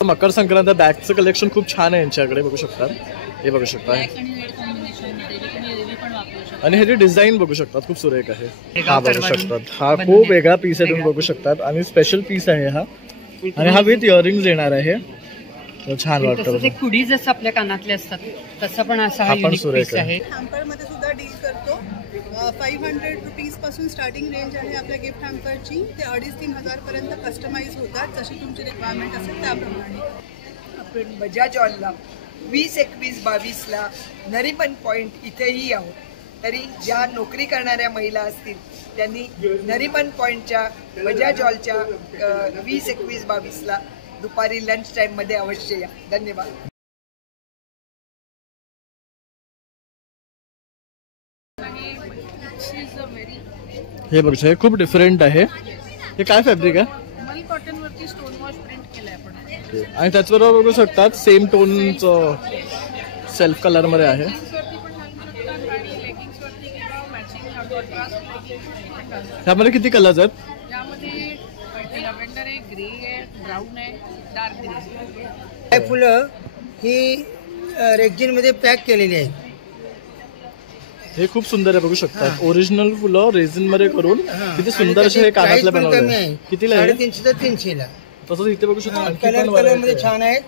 Makar Sankrant बॅगचं collection खूप छान आहे यांच्याकडे, बघू शकता. हे बघू शकता आणि ह्याची डिझाईन बघू शकतात, खूप सुरेख आहे. हा बघू शकतात, हा खूप वेगळा पीस आहे, तुम्ही बघू शकतात आणि स्पेशल पीस आहे हा. आणि हा विथ इयरिंग्स येणार आहे, छान वाटतं. कुडी जसं आपल्या कानातले असतात तसं पण असा हा पण सुरेख आहे. हॅम्पर मध्ये सुद्धा डील करतो. 500 रुपीज पासून स्टार्टिंग रेंज आहे आपल्या गिफ्ट हॅम्परची. ते 2,500-3,000 पर्यंत कस्टमाइज होतात, जशी तुमची रिक्वायरमेंट असेल त्याप्रमाणे. आपण बजाज ऑलला 20-21-22ला नरीमन पॉइंट इथेही आहोत. तरी ज्या नोकरी करणाऱ्या महिला असतील त्यांनी नरीमन पॉइंटच्या बजाज ऑलच्या 20-21-22ला दुपारी लंच टाइम मध्ये अवश्य या. धन्यवाद. हे बघू शकता, हे खूप डिफरंट आहे. हे काय फॅब्रिक आहे? मल कॉटन वरती स्टोन वॉश प्रिंट केलंय आपण. आणि त्याचबरोबर बघू शकतात सेम टोनचं सेल्फ कलर मध्ये आहे. त्यामध्ये किती कलर्स आहेत? यामध्ये लॅव्हेंडर आहे, ग्रे आहे, ब्राऊन आहे, डार्क ग्रे. हे फुलं ही रेक्झिन मध्ये पॅक केलेली आहे. हे खूप सुंदर आहे, बघू शकता. ओरिजिनल फुलं रेझिन मध्ये करून किती सुंदर असे हे कानातले बनवले. कितीला आहे? 350 ते 300ला. तसंच इथे बघू शकता कलर मध्ये छान आहे.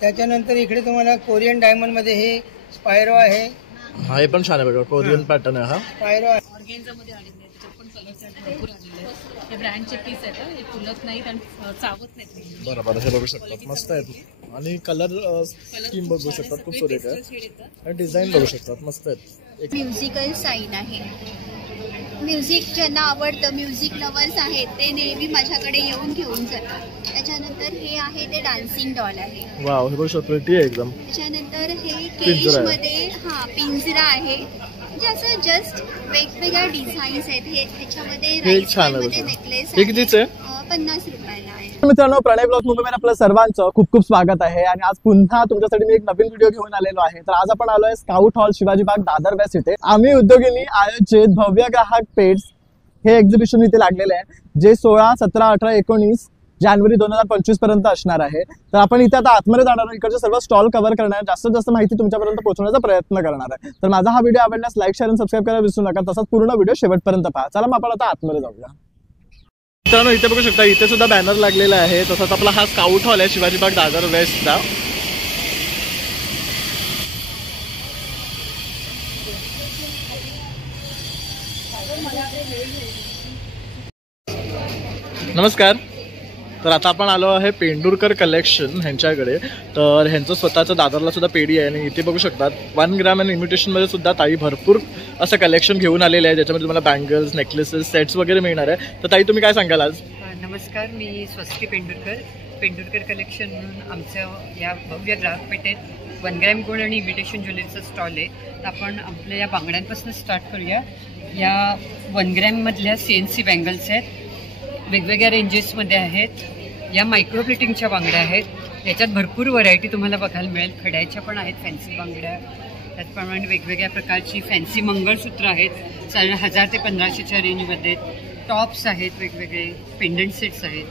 त्याच्यानंतर इकडे तुम्हाला कोरियन डायमंड मध्ये हे स्पायरो आहे. हा हे पण छान आहे बघा, कोरियन पॅटर्न आहे हा. स्पायरो आहे. ऑर्गेन्झामध्ये आलेले आहेत, त्याच्यात पण कलर्स भरपूर आलेले आहेत. हे ब्रँडचे पीस आहेत, हे फुलत नाहीत आणि चावत नाहीत. बरोबर, हे बघू शकतात, मस्त आहे. आणि कलर स्कीम बघू शकतात, खूप सुरेख आहे. आणि डिझाईन बघू शकतात, मस्त आहेत. म्युझिकल साईन आहे. म्युझिक ज्यांना आवडतं, म्युझिक लवर्स आहेत, ते नेहमी माझ्याकडे येऊन घेऊन जातात. त्याच्यानंतर हे आहे ते डान्सिंग डॉल आहे. वाव, हे बघू शकतो, ती आहे एकदम. त्याच्यानंतर हे केज मध्ये पिंजरा आहे. म्हणजे असं जस्ट वेगवेगळ्या डिझाईन्स आहेत. हे त्याच्यामध्ये नेकलेस. हे कितीच आहे? 50 रुपयाला आहे. मित्रांनो, प्रणय ब्लॉग मध्ये आपलं सर्वांचं खूप खूप स्वागत आहे. आणि आज पुन्हा तुमच्यासाठी मी एक नवीन व्हिडिओ घेऊन आलेलो आहे. तर आज आपण आलोय स्काउट हॉल शिवाजी बाग दादर वेस्ट इथे. आम्ही उद्योगिनी आयोजित भव्य ग्राहक पेट्स हे एक्झिबिशन इथे लागलेले आहे, जे 16, 17, 18, 19 जानेवारी 2025 पर्यंत असणार आहे. तर आपण इथे आता आतमध्ये जाणार आहोत, इकडचे सर्व स्टॉल कव्हर करणार, जास्तीत जास्त माहिती तुमच्यापर्यंत पोहोचवण्याचा प्रयत्न करणार आहे. तर माझा हा व्हिडिओ आवडल्यास लाईक, शेअर आणि सबस्क्राईब करायला विसरू नका. तसाच पूर्ण व्हिडिओ शेवटपर्यंत पहा. चला मग आपण आता आतमध्ये जाऊया. मित्रांनो, इथे बघू शकता, इथे सुद्धा बॅनर लागलेला आहे. तसाच आपला हा स्काउट हॉल आहे शिवाजी बाग दादर वेस्टचा. नमस्कार. तर आता आपण आलो आहे पेंडुरकर कलेक्शन ह्यांच्याकडे. तर ह्यांचं स्वतःचं दादरला सुद्धा पेढी आहे. आणि इथे बघू शकतात 1 ग्रॅम आणि इमिटेशन मध्ये सुद्धा ताई भरपूर असं कलेक्शन घेऊन आलेले आहे, ज्याच्यामध्ये तुम्हाला बँगल्स, नेकलेसेस, सेट्स वगैरे मिळणार आहे. तर ताई, तुम्ही काय सांगाल आज? नमस्कार, मी स्वस्ती पेंडुरकर कलेक्शन म्हणून आमचं या भव्य ग्राहक पेठेत 1 ग्रॅम गोल्ड आणि इमिटेशन ज्वेलरीचं स्टॉल आहे. तर आपण आपल्या या बांगड्यांपासून स्टार्ट करूया. या 1 ग्रॅममधल्या CNC बँगल्स आहेत, वेगवेगळ्या रेंजेसमध्ये आहेत. या मायक्रो प्लेटिंगच्या बांगड्या आहेत. याच्यात भरपूर व्हरायटी तुम्हाला बघायला मिळेल. खड्याच्या पण आहेत फॅन्सी बांगड्या. त्याचप्रमाणे वेगवेगळ्या प्रकारची फॅन्सी मंगळसूत्र आहेत, 1000 ते 1500च्या रेंजमध्ये. टॉप्स आहेत, वेगवेगळे पेंडंट सेट्स आहेत.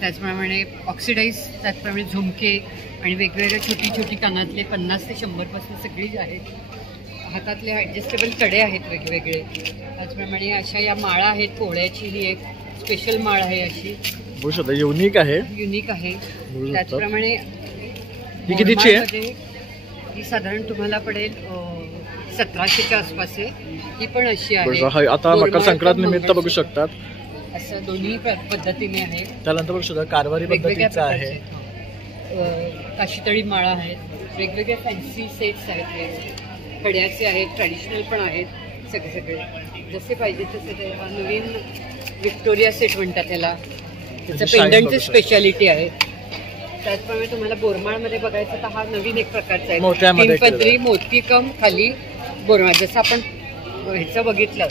त्याचप्रमाणे ऑक्सिडाईज, त्याचप्रमाणे झुमके आणि वेगवेगळ्या छोटी छोटी कानातले 50 ते 100पासून सगळी आहेत. हातातले ॲडजस्टेबल कडे आहेत वेगवेगळे. त्याचप्रमाणे अशा या माळा आहेत. पोळ्याची ही एक स्पेशल माळ आहे, अशी युनिक आहे. त्याचप्रमाणे ही कितीची आहे? ही साधारण तुम्हाला पडेल 1700च्या आसपास आहे. ही पण अशी आहे. आता मकर संक्रांत निमित्त बघू शकतात, असं दोन्ही पद्धतीने आहे. त्यानंतर बघू शकता कारवारी पद्धतीचा आहे. काशीतळी माळा आहेत, वेगवेगळे फॅन्सी सेट्स आहेत, खड्याचे आहेत, ट्रॅडिशनल पण आहेत. सगळे जसे पाहिजे तसे. ते नवीन विक्टोरिया सेट म्हणतात त्याला, त्याचं पेंडंटची स्पेशालिटी आहे. त्याचप्रमाणे तुम्हाला बोरमाळमध्ये बघायचं तर हा नवीन एक प्रकारचा आहे, 3 पदरी मोतीकम खाली बोरमाळ. जसं आपण ह्याचं बघितलं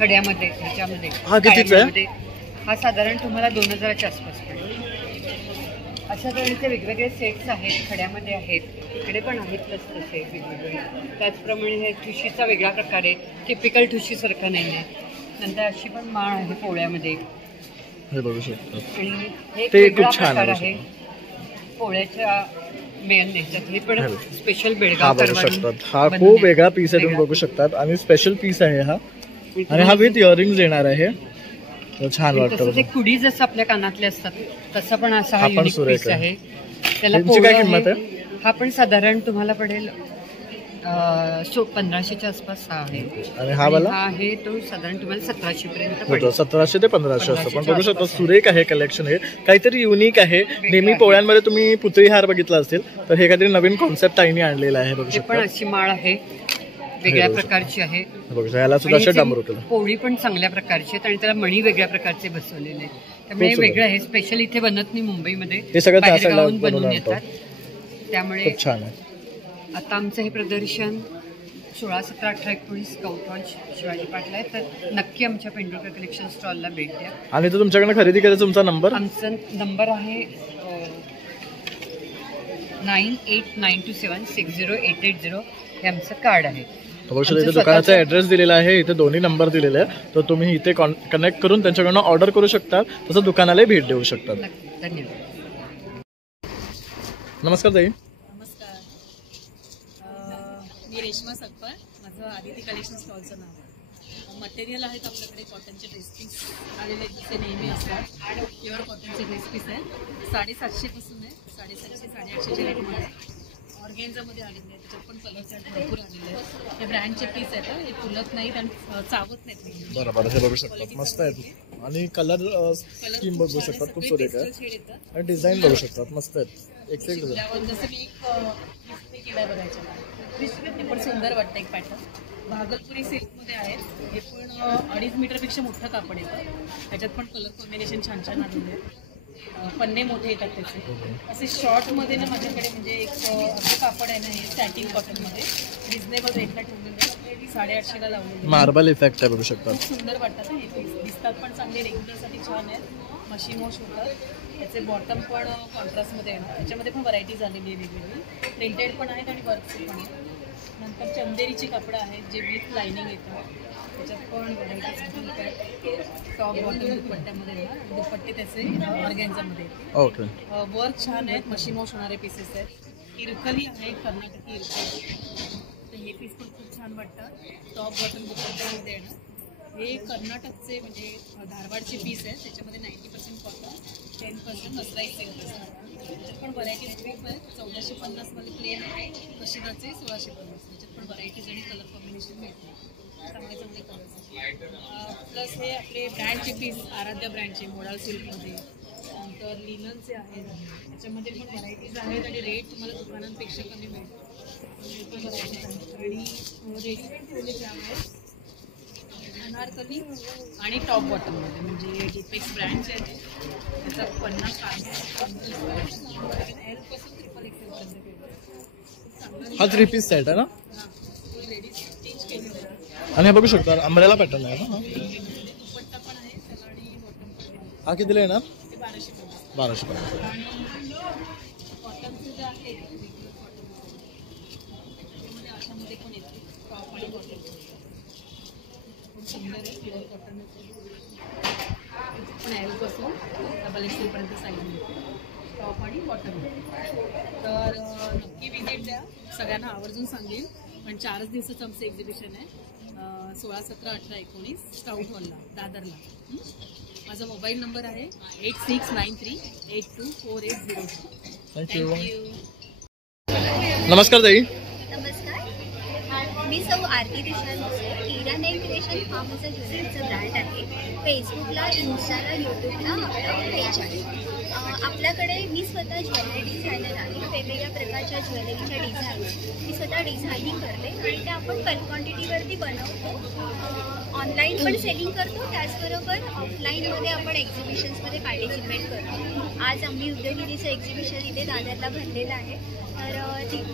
खड्यामध्ये, ह्याच्यामध्ये हा साधारण तुम्हाला 2000च्या आसपास पडेल. अशा तऱ्हेचे वेगवेगळे सेट्स आहेत, खड्यामध्ये आहेत, इकडे पण आहेत तसे वेगवेगळे. त्याचप्रमाणे हे ठुशीचा वेगळा प्रकार आहे, टिपिकल ठुशीसारखा नाही आहे. नंतर अशी पण माळ आहे पोळ्यामध्ये, हे बघू शकता. आणि हे खूप छान आहे. पोळ्याच्या मेन ह्याच्यात हे पण स्पेशल हा बेळगाव बघू शकतात. हा खूप वेगळा पीस आहे, तुम्ही बघू शकतात. आणि स्पेशल पीस आहे हा. आणि हा विथ इयरिंग्स येणार आहे. छान वाटतं. ते कुडी जसं आपल्या कानातले असतात तसं पण असा हा पण युनिक सुरेख पीस आहे. त्याला यांची काय किंमत आहे. आहे? हा पण साधारण तुम्हाला पडेल 1500च्या आसपास हा आहे. आणि हा वाला हा आहे तो साधारण तुम्हाला 1700 पर्यंत होतो. पडेल. 1700 ते 1500 असतं. पण बघू शकता सुरेख आहे कलेक्शन. हे काहीतरी युनिक आहे. नेहमी पोळ्यांमध्ये तुम्ही पुतळी हार बघितला असेल, तर हे काहीतरी नवीन कॉन्सेप्ट ताईंनी आणलेला आहे. बघू हे पण शकता. अशी माळ आहे, वेगळ्या प्रकारची आहे. बघू शकता याला सुद्धा आणि असे हे डांबरू केलं. पोळी पण चांगल्या प्रकारची आहेत आणि त्याला मणी वेगळ्या प्रकारचे बसवलेले आहेत. त्यामुळे हे खूप वेगळं आहे. स्पेशल इथे बनत नाही मुंबईमध्ये, हे सगळं त्या साईडला बाहेरगावाहून बनवून बनवून आणतो. येतात. त्यामुळे खूप छान आहे. आता आमचं हे प्रदर्शन 16, 17, 18, 19 स्काउट हॉल शिवाजी पार्कला आहे. तर नक्की आमच्या पेंडुरकर कलेक्शन स्टॉलला भेट द्या. आणि तो तुमच्याकडे खरेदी करायचा तुमचा नंबर? आमचा नंबर आहे 9892760880. हे आमचं कार्ड आहे. बघू शकता इथे दुकानाचा ऍड्रेस दिलेला आहे. इथे दोन्ही नंबर दिलेले आहे. तर तुम्ही इथे कनेक्ट करून त्यांच्याकडनं ऑर्डर करू शकता. तसं दुकानालाही भेट देऊ शकतात. धन्यवाद. नमस्कार ताई. नमस्कार, मी रेश्मा सकपाळ. माझं आदिती कलेक्शन स्टॉलचं नाव आहे. मटेरियल आहेत आपल्याकडे कॉटनचे ड्रेस पीस आलेले जसे नेहमी असतात. प्युअर कॉटनचे ड्रेस पीस आहे. 750 पासून आहे. 750, 850च्या रेटमध्ये ऑर्गेन्झामध्ये आलेले आहेत. त्याच्यात पण कलर चार्ट भरपूर आलेले आहेत. हे ब्रँडचे पीस आहेत. हे फुलत नाहीत आणि चावत नाहीत. बरोबर, हे बघू शकतात. मस्त आहेत. आणि कलर स्कीम बघू शकतात. खूप सुरेख आहे. आणि डिझाईन बघू शकतात. मस्त आहेत. एक जसं मी एक किड्या बघायच्या, ते पण सुंदर वाटतं. एक पॅटर्न भागलपुरी सिल्कमध्ये आहे. हे पण 2.5 मीटरपेक्षा मोठं कापड येतं. त्याच्यात पण कलर कॉम्बिनेशन छान छान आलेले आहेत. पन्ने मोठे येतात त्याचे. असे शॉर्टमध्ये ना माझ्याकडे म्हणजे एक असं कापड आहे ना, हे सॅटिन कॉटनमध्ये रिजनेबल रेटला ठेवलेलं आहे. 850ला लावलेलं. मार्बल इफेक्ट आहे, बघू शकतात. खूप सुंदर वाटतात हे पीस. दिसतात पण चांगले, रेग्युलरसाठी छान आहेत. मशीन वॉश होतात. त्याचे बॉटम पण कॉन्ट्रास्टमध्ये येणार. त्याच्यामध्ये पण व्हरायटी झालेली आहे वेगवेगळी. प्रिंटेड पण आहेत आणि वर्कचे पण आहेत. नंतर चंदेरीची कापडं आहेत जे विथ लायनिंग येतात. त्याच्यात पण व्हरायटीज. टॉप बॉटम दुपट्ट्यामध्ये येणार. दुपट्टे त्याचे ऑर्गॅन्झामध्ये ओके. वर्क छान आहेत. मशीन वॉश होणारे पीसेस आहेत. इरकली आहे, कर्नाटकी इरकली. तर हे पीस पण खूप छान वाटतात. टॉप बॉटम दुपट्ट्यामध्ये येणार. हे कर्नाटकचे म्हणजे धारवाडचे पीस आहेत. त्याच्यामध्ये 90% कॉटन, 10% मसराईज सिल्क असतात. त्याच्यात पण व्हरायटीज खूप आहेत. 1450मध्ये प्लेन आहे. कशिदाचे 1650. त्याच्यात पण व्हरायटीज आणि कलर कॉम्बिनेशन मिळते. चांगले चांगले कलर्स. प्लस हे आपले ब्रँडचे पीस, आराध्या ब्रँडचे मोडाल सिल्कमध्ये. नंतर लिननचे आहेत. त्याच्यामध्ये पण व्हरायटीज आहेत आणि रेट तुम्हाला दुकानांपेक्षा कमी मिळतो. पण व्हरायटीज आहेत. आणि रेडीमेड ठेवलेले आहेत अनारकली आणि टॉप बॉटममध्ये, म्हणजे जिपेक्स ब्रँडचे आहेत. त्याचा 50 आहे. एलपासून 3XL पर्यंत. हा 3 पीस सेट आहे ना? लेडीज स्टिच केलेला आहे. आणि हे बघू शकता अंब्रेला पॅटर्न आहे ना? दुपट्टा पण आहे त्याला आणि बॉटम पण आहे. हा कितीला येणार? ते 1250. 1250. आणि कॉटनचे जे आहे रेग्युलर कॉटन त्याच्यामध्ये अशामध्ये पण येते टॉप आणि बॉटम. सुंदर आहे. प्युअर कॉटन पण एलपासून XL पर्यंत साईज मिळते. टॉप आणि बॉटम. तर नक्की विजिट द्या. सगळ्यांना आवर्जून सांगेन. पण 4च दिवसाचं आमचं एक्झिबिशन आहे. 16, 17, 18, 19 स्काउट हॉलला दादरला. माझा मोबाईल नंबर आहे 8693824802. थँक्यू. नमस्कार ताई. नमस्कार, मी सौ आरती तुषार भोसले. इरा नेम क्रिएशन हा माझा ज्वेलरीचा ब्रँड आहे. फेसबुकला, इन्स्टाला, यूट्यूबला आपलं पेज आहे. आपल्याकडे मी स्वतः ज्वेलरी डिझायनर आहे. वेगवेगळ्या प्रकारच्या ज्वेलरीच्या डिझाईन्स मी स्वतः डिझायनिंग करते आणि त्या आपण बल्क क्वांटिटीवरती बनवतो. ऑनलाईन पण सेलिंग करतो. त्याचबरोबर ऑफलाईनमध्ये आपण एक्झिबिशन्समध्ये पार्टिसिपेट करतो. आज आम्ही उद्योगिनीचं एक्झिबिशन इथे दादरला भरलेलं आहे. तर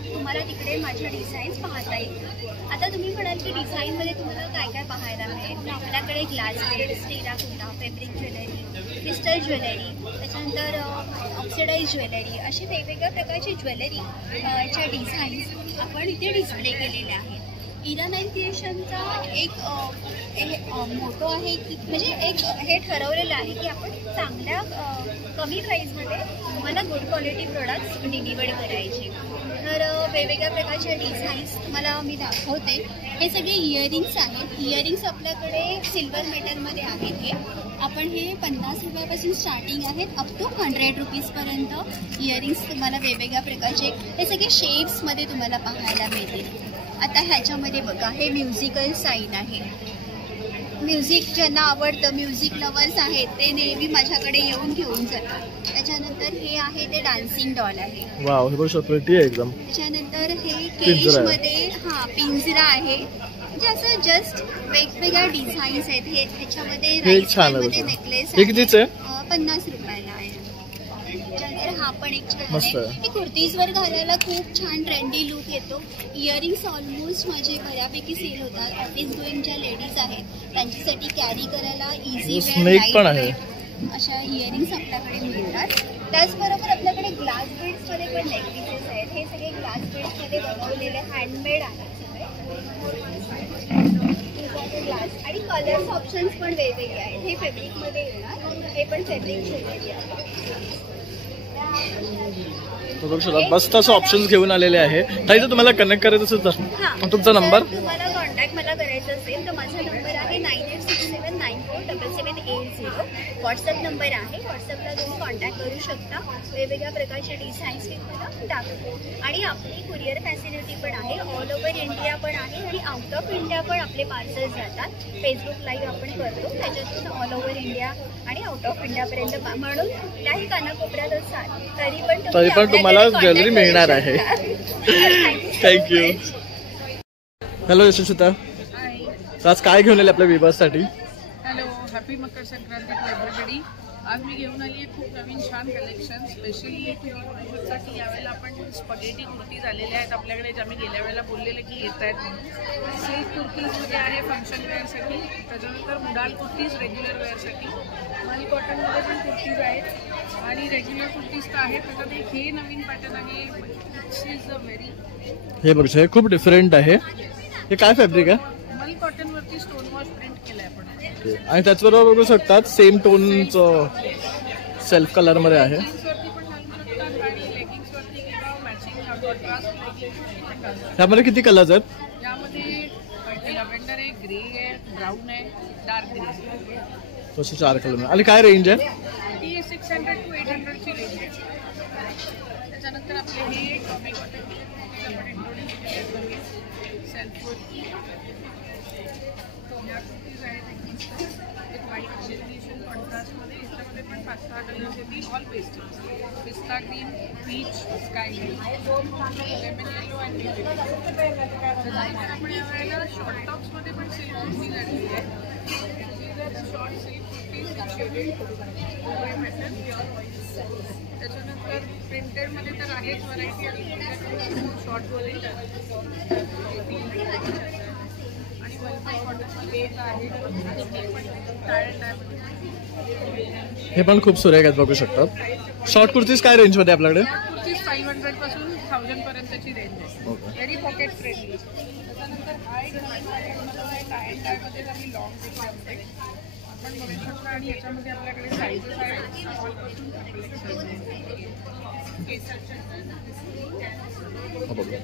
तुम्हाला तिकडे माझ्या डिझाईन्स पाहता येतील. आता तुम्ही म्हणाल की डिझाईनमध्ये तुम्हाला काय काय पाहायला मिळेल. तर आपल्याकडे glassware, terracotta, fabric jewellery, crystal jewellery, त्याच्यानंतर ऑक्सिडाईज ज्वेलरी, अशी वेगवेगळ्या प्रकारची ज्वेलरी च्या डिझाईन्स आपण इथे डिस्प्ले केलेल्या आहेत. इरा नेम क्रिएशनचा एक मोटो आहे की म्हणजे एक हे ठरवलेलं आहे की आपण चांगल्या कमी प्राईजमध्ये तुम्हाला गुड क्वालिटी प्रोडक्ट्स डिलिव्हर करायचे. तर वेगवेगळ्या प्रकारच्या डिझाईन्स तुम्हाला मी दाखवते. हे सगळे इयरिंग्स आहेत. इयरिंग्स आपल्याकडे सिल्वर मेटलमध्ये आहेत. हे आपण हे 50 रुपयापासून स्टार्टिंग आहेत अप टू 100 रुपीजपर्यंत इयरिंग्स तुम्हाला वेगवेगळ्या प्रकारचे हे सगळे शेप्समध्ये तुम्हाला पाहायला मिळतील. आता ह्याच्यामध्ये बघा, हे म्युझिकल साईन आहे. म्युझिक ज्यांना आवडतं, म्युझिक लवर्स आहेत, ते नेहमी माझ्याकडे येऊन घेऊन जातात. त्याच्यानंतर हे आहे ते डान्सिंग डॉल आहे. वाव, हे बघ प्रिटी आहे एकदम. त्याच्यानंतर हे केजमध्ये पिंजरा आहे. म्हणजे असं जस्ट वेगवेगळ्या डिझाईन्स आहेत. हे ह्याच्यामध्ये नेकलेस हे कितीचे? 50 रुपयाला आहे. त्याच्यानंतर हा पण एक छान मस्त आहे. आहे. हे कुर्तीजवर घालायला खूप छान ट्रेंडी लुक येतो. इयरिंग्स ऑलमोस्ट माझे बऱ्यापैकी सेल होतात. ऑफिस गोईंग ज्या लेडीज आहेत त्यांच्यासाठी कॅरी करायला इझी स्नेक पण आहे. अशा इयरिंग्स आपल्याकडे मिळतात. त्याचबरोबर आपल्याकडे ग्लास बीड्समध्ये पण नेकलेसेस आहेत. हे सगळे ग्लास बीड्समध्ये बनवलेले हँडमेड आहेत ग्लास. आणि कलर्स ऑप्शन्स पण वेगवेगळे आहेत. हे फॅब्रिकमध्ये येणार. हे पण फॅब्रिक ज्वेलरी आहे. मस्त असं ऑप्शन्स घेऊन आलेले आहे. ताई, जर तुम्हाला कनेक्ट करायचं असेल तुमचा नंबर, तुम्हाला कॉन्टॅक्ट मला करायचं असेल तर माझा नंबर आहे 9867947780. व्हॉट्सअप नंबर आहे. व्हॉट्सअपला तुम्ही कॉन्टॅक्ट करू शकता. वेगवेगळ्या प्रकारचे डिझाईन्स मी तुम्हाला दाखवतो. आणि आपली कुरिअर फॅसिलिटी पण आहे. ऑल ओव्हर इंडिया पण आहे आणि आउट ऑफ इंडिया पण आपले पार्सल्स जातात. फेसबुक लाईव्ह आपण करतो, त्याच्यातून ऑल ओव्हर इंडिया आणि आउट ऑफ इंडियापर्यंत. म्हणून कुठल्याही कानाकोपऱ्यात असाल तरी पण तुम्हाला ज्वेलरी मिळणार आहे. थँक्यू. हॅलो यशस्विता, आज काय घेऊन आले आपल्या विवाहासाठी? Hello, happy Makar Sankranti to everybody. आज मी घेऊन आली आहे खूप नवीन छान कलेक्शन. स्पेशली तुम्ही बघू शकता की यावेळेला आपण स्पगेटी कुर्तीज आलेल्या आहेत आपल्याकडे, ज्या मी गेल्या वेळेला बोललेले की येत आहेत म्हणून. सिल्क कुर्तीजमध्ये आहे फंक्शन वेअरसाठी. त्याच्यानंतर मुडाल कुर्तीज रेग्युलर वेअरसाठी. मल कॉटनमध्ये पण कुर्तीज आहेत आणि रेग्युलर कुर्तीज तर आहेत. त्याच्यात एक हे नवीन पॅटर्न आहे. दिस इज अ व्हेरी, हे बघ, हे खूप डिफरंट आहे. हे काय फॅब्रिक आहे? मल कॉटनवरती स्टोन वॉश प्रिंट केलं आहे आपण. आणि त्याचबरोबर बघू शकतात सेम टोनचं सेल्फ कलर मध्ये आहे. त्यामध्ये किती कलर्स आहेत? यामध्ये लव्हेंडर आहे, ग्रे आहे, ब्राऊन आहे, डार्क ग्रे. तसे 4 कलर. आणि काय रेंज आहे? ती 600 to 800 ची रेंज आहे. त्याच्यानंतर आपले हे टॉमी कॉटन आपण इंट्रोड्यूस केले सेल्फवरती. या कुर्तीज आहेत एक व्हाईट कॉम्बिनेशन कॉन्ट्रास्टमध्ये. याच्यामध्ये पण 5-6 कलर्स येतील. All pastels, pista green, peach, sky green, lemon yellow and त्याच्यानंतर आपण यावेळेला शॉर्ट टॉप्समध्ये पण सिल्क कुर्तीज आणलेली आहे. Short silk kurtis shaded pattern pure white. त्याच्यानंतर प्रिंटेडमध्ये तर आहेच व्हरायटी आणि शॉर्टमध्ये आणि वलपन कॉटनमध्ये आहे. हे पण खूप सुरेख आहेत, बघू शकतात. शॉर्ट कुर्तीज काय रेंज मध्ये आपल्याकडे? कुर्तीज 500 पासून 1000 पर्यंतची रेंज आहे. Very pocket friendly. त्याच्यानंतर टाय अँड डायमध्ये आम्ही लॉंग देखील असते आपण बघू शकतो. आणि याच्यामध्ये आपल्याकडे साईजेस आहेत ऑलपासून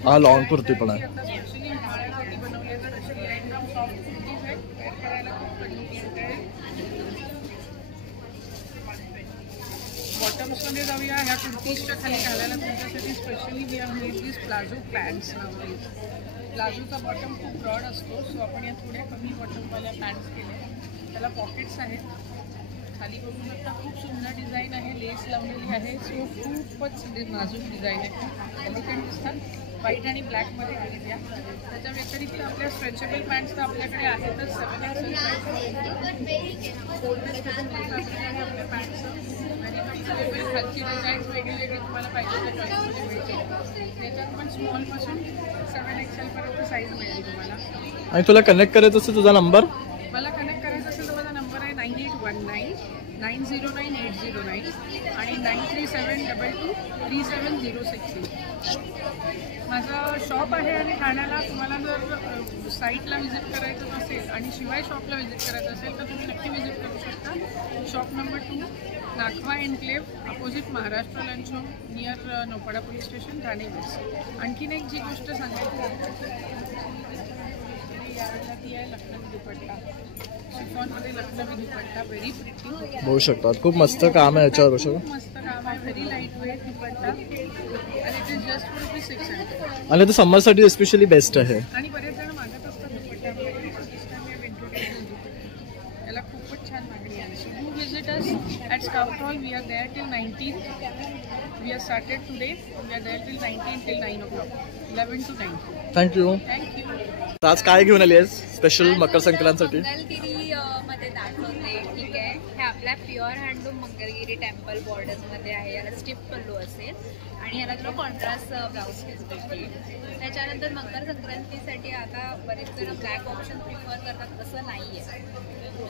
हा लॉंग कुर्ती पण आहे. स्पेशली हिवाळ्यासाठी बनवले तर असे एकदम सॉफ्ट कुर्तीज आहेत. वेअर करायला खूप कन्व्हिनियंट आहे. बॉटम्समध्ये जाऊया. ह्या कुर्तीजच्या खाली घालायला तुमच्यासाठी specially we have made this palazzo pants नावलेज. प्लाझोचा बॉटम खूप ब्रॉड असतो, सो आपण या थोड्या कमी बॉटमवाल्या पॅन्ट्स केल्या. त्याला पॉकेट्स आहेत. खाली बघू शकता खूप सुंदर डिझाईन आहे. लेस लावलेली आहे. सो खूपच नाजूक डिझाईन आहे. एलिगंट दिसतात. व्हाईट आणि ब्लॅकमध्ये केलेली आहे. त्याच्या व्यतिरिक्त आपल्या स्ट्रेचेबल पॅन्ट्स तर आपल्याकडे आहेतच. 7XL आपल्या पॅन्ट्स खालची डिझाईन्स वेगवेगळे तुम्हाला पाहिजे त्या चॉईसमध्ये मिळतील. त्याच्यात पण स्मॉलपासून 7XL पर्यंत साईज मिळेल तुम्हाला. आणि तुला कनेक्ट करायचं असेल तुझा नंबर? मला कनेक्ट करायचं असेल तर माझा नंबर आहे 9819 909 809 आणि 93722 37066. माझं शॉप आहे आणि ठाण्याला तुम्हाला जर साईटला व्हिजिट करायचं असेल आणि शिवाय शॉपला व्हिजिट करायचं असेल तर तुम्ही नक्की व्हिजिट करू शकता. Shop number 2 Nakhwa enclave opposite Maharashtra lunch home near Naupada police station Thane west. आणखीन एक जी गोष्ट सांगायची यावेळेला ती आहे लखनवी दुपट्टा. शिफॉनमध्ये लखनवी दुपट्टा व्हेरी प्रिटी. बघू शकतात खूप मस्त काम आहे याच्यावर. खूप मस्त काम आहे. व्हेरी लाईट वेट दुपट्टा आणि इट इज जस्ट फॉर ₹600. आणि ते समरसाठी स्पेशली बेस्ट आहे. आणि बरेच जण मागत असतात दुपट्ट्यामध्ये. याला खूपच छान मागणी आहे. So do visit us at scout hall. We are there till 19th. We are started today. We are there till 19 till 9 o'clock. 11 to 9. Thank you. Thank you. आज काय घेऊन आली आहेस स्पेशल मकर संक्रांतसाठी? मंगलगिरी मध्ये दाखवते. ठीक आहे, हे आपल्या pure handloom Mangalagiri temple borders मध्ये आहे. याला स्टिप पल्लू असेल आणि याला तुला कॉन्ट्रास्ट ब्लाऊज पीस भेटेल. त्याच्यानंतर मकर संक्रांतीसाठी आता बरेच जण ब्लॅक ऑप्शन प्रिफर करतात असं नाही आहे.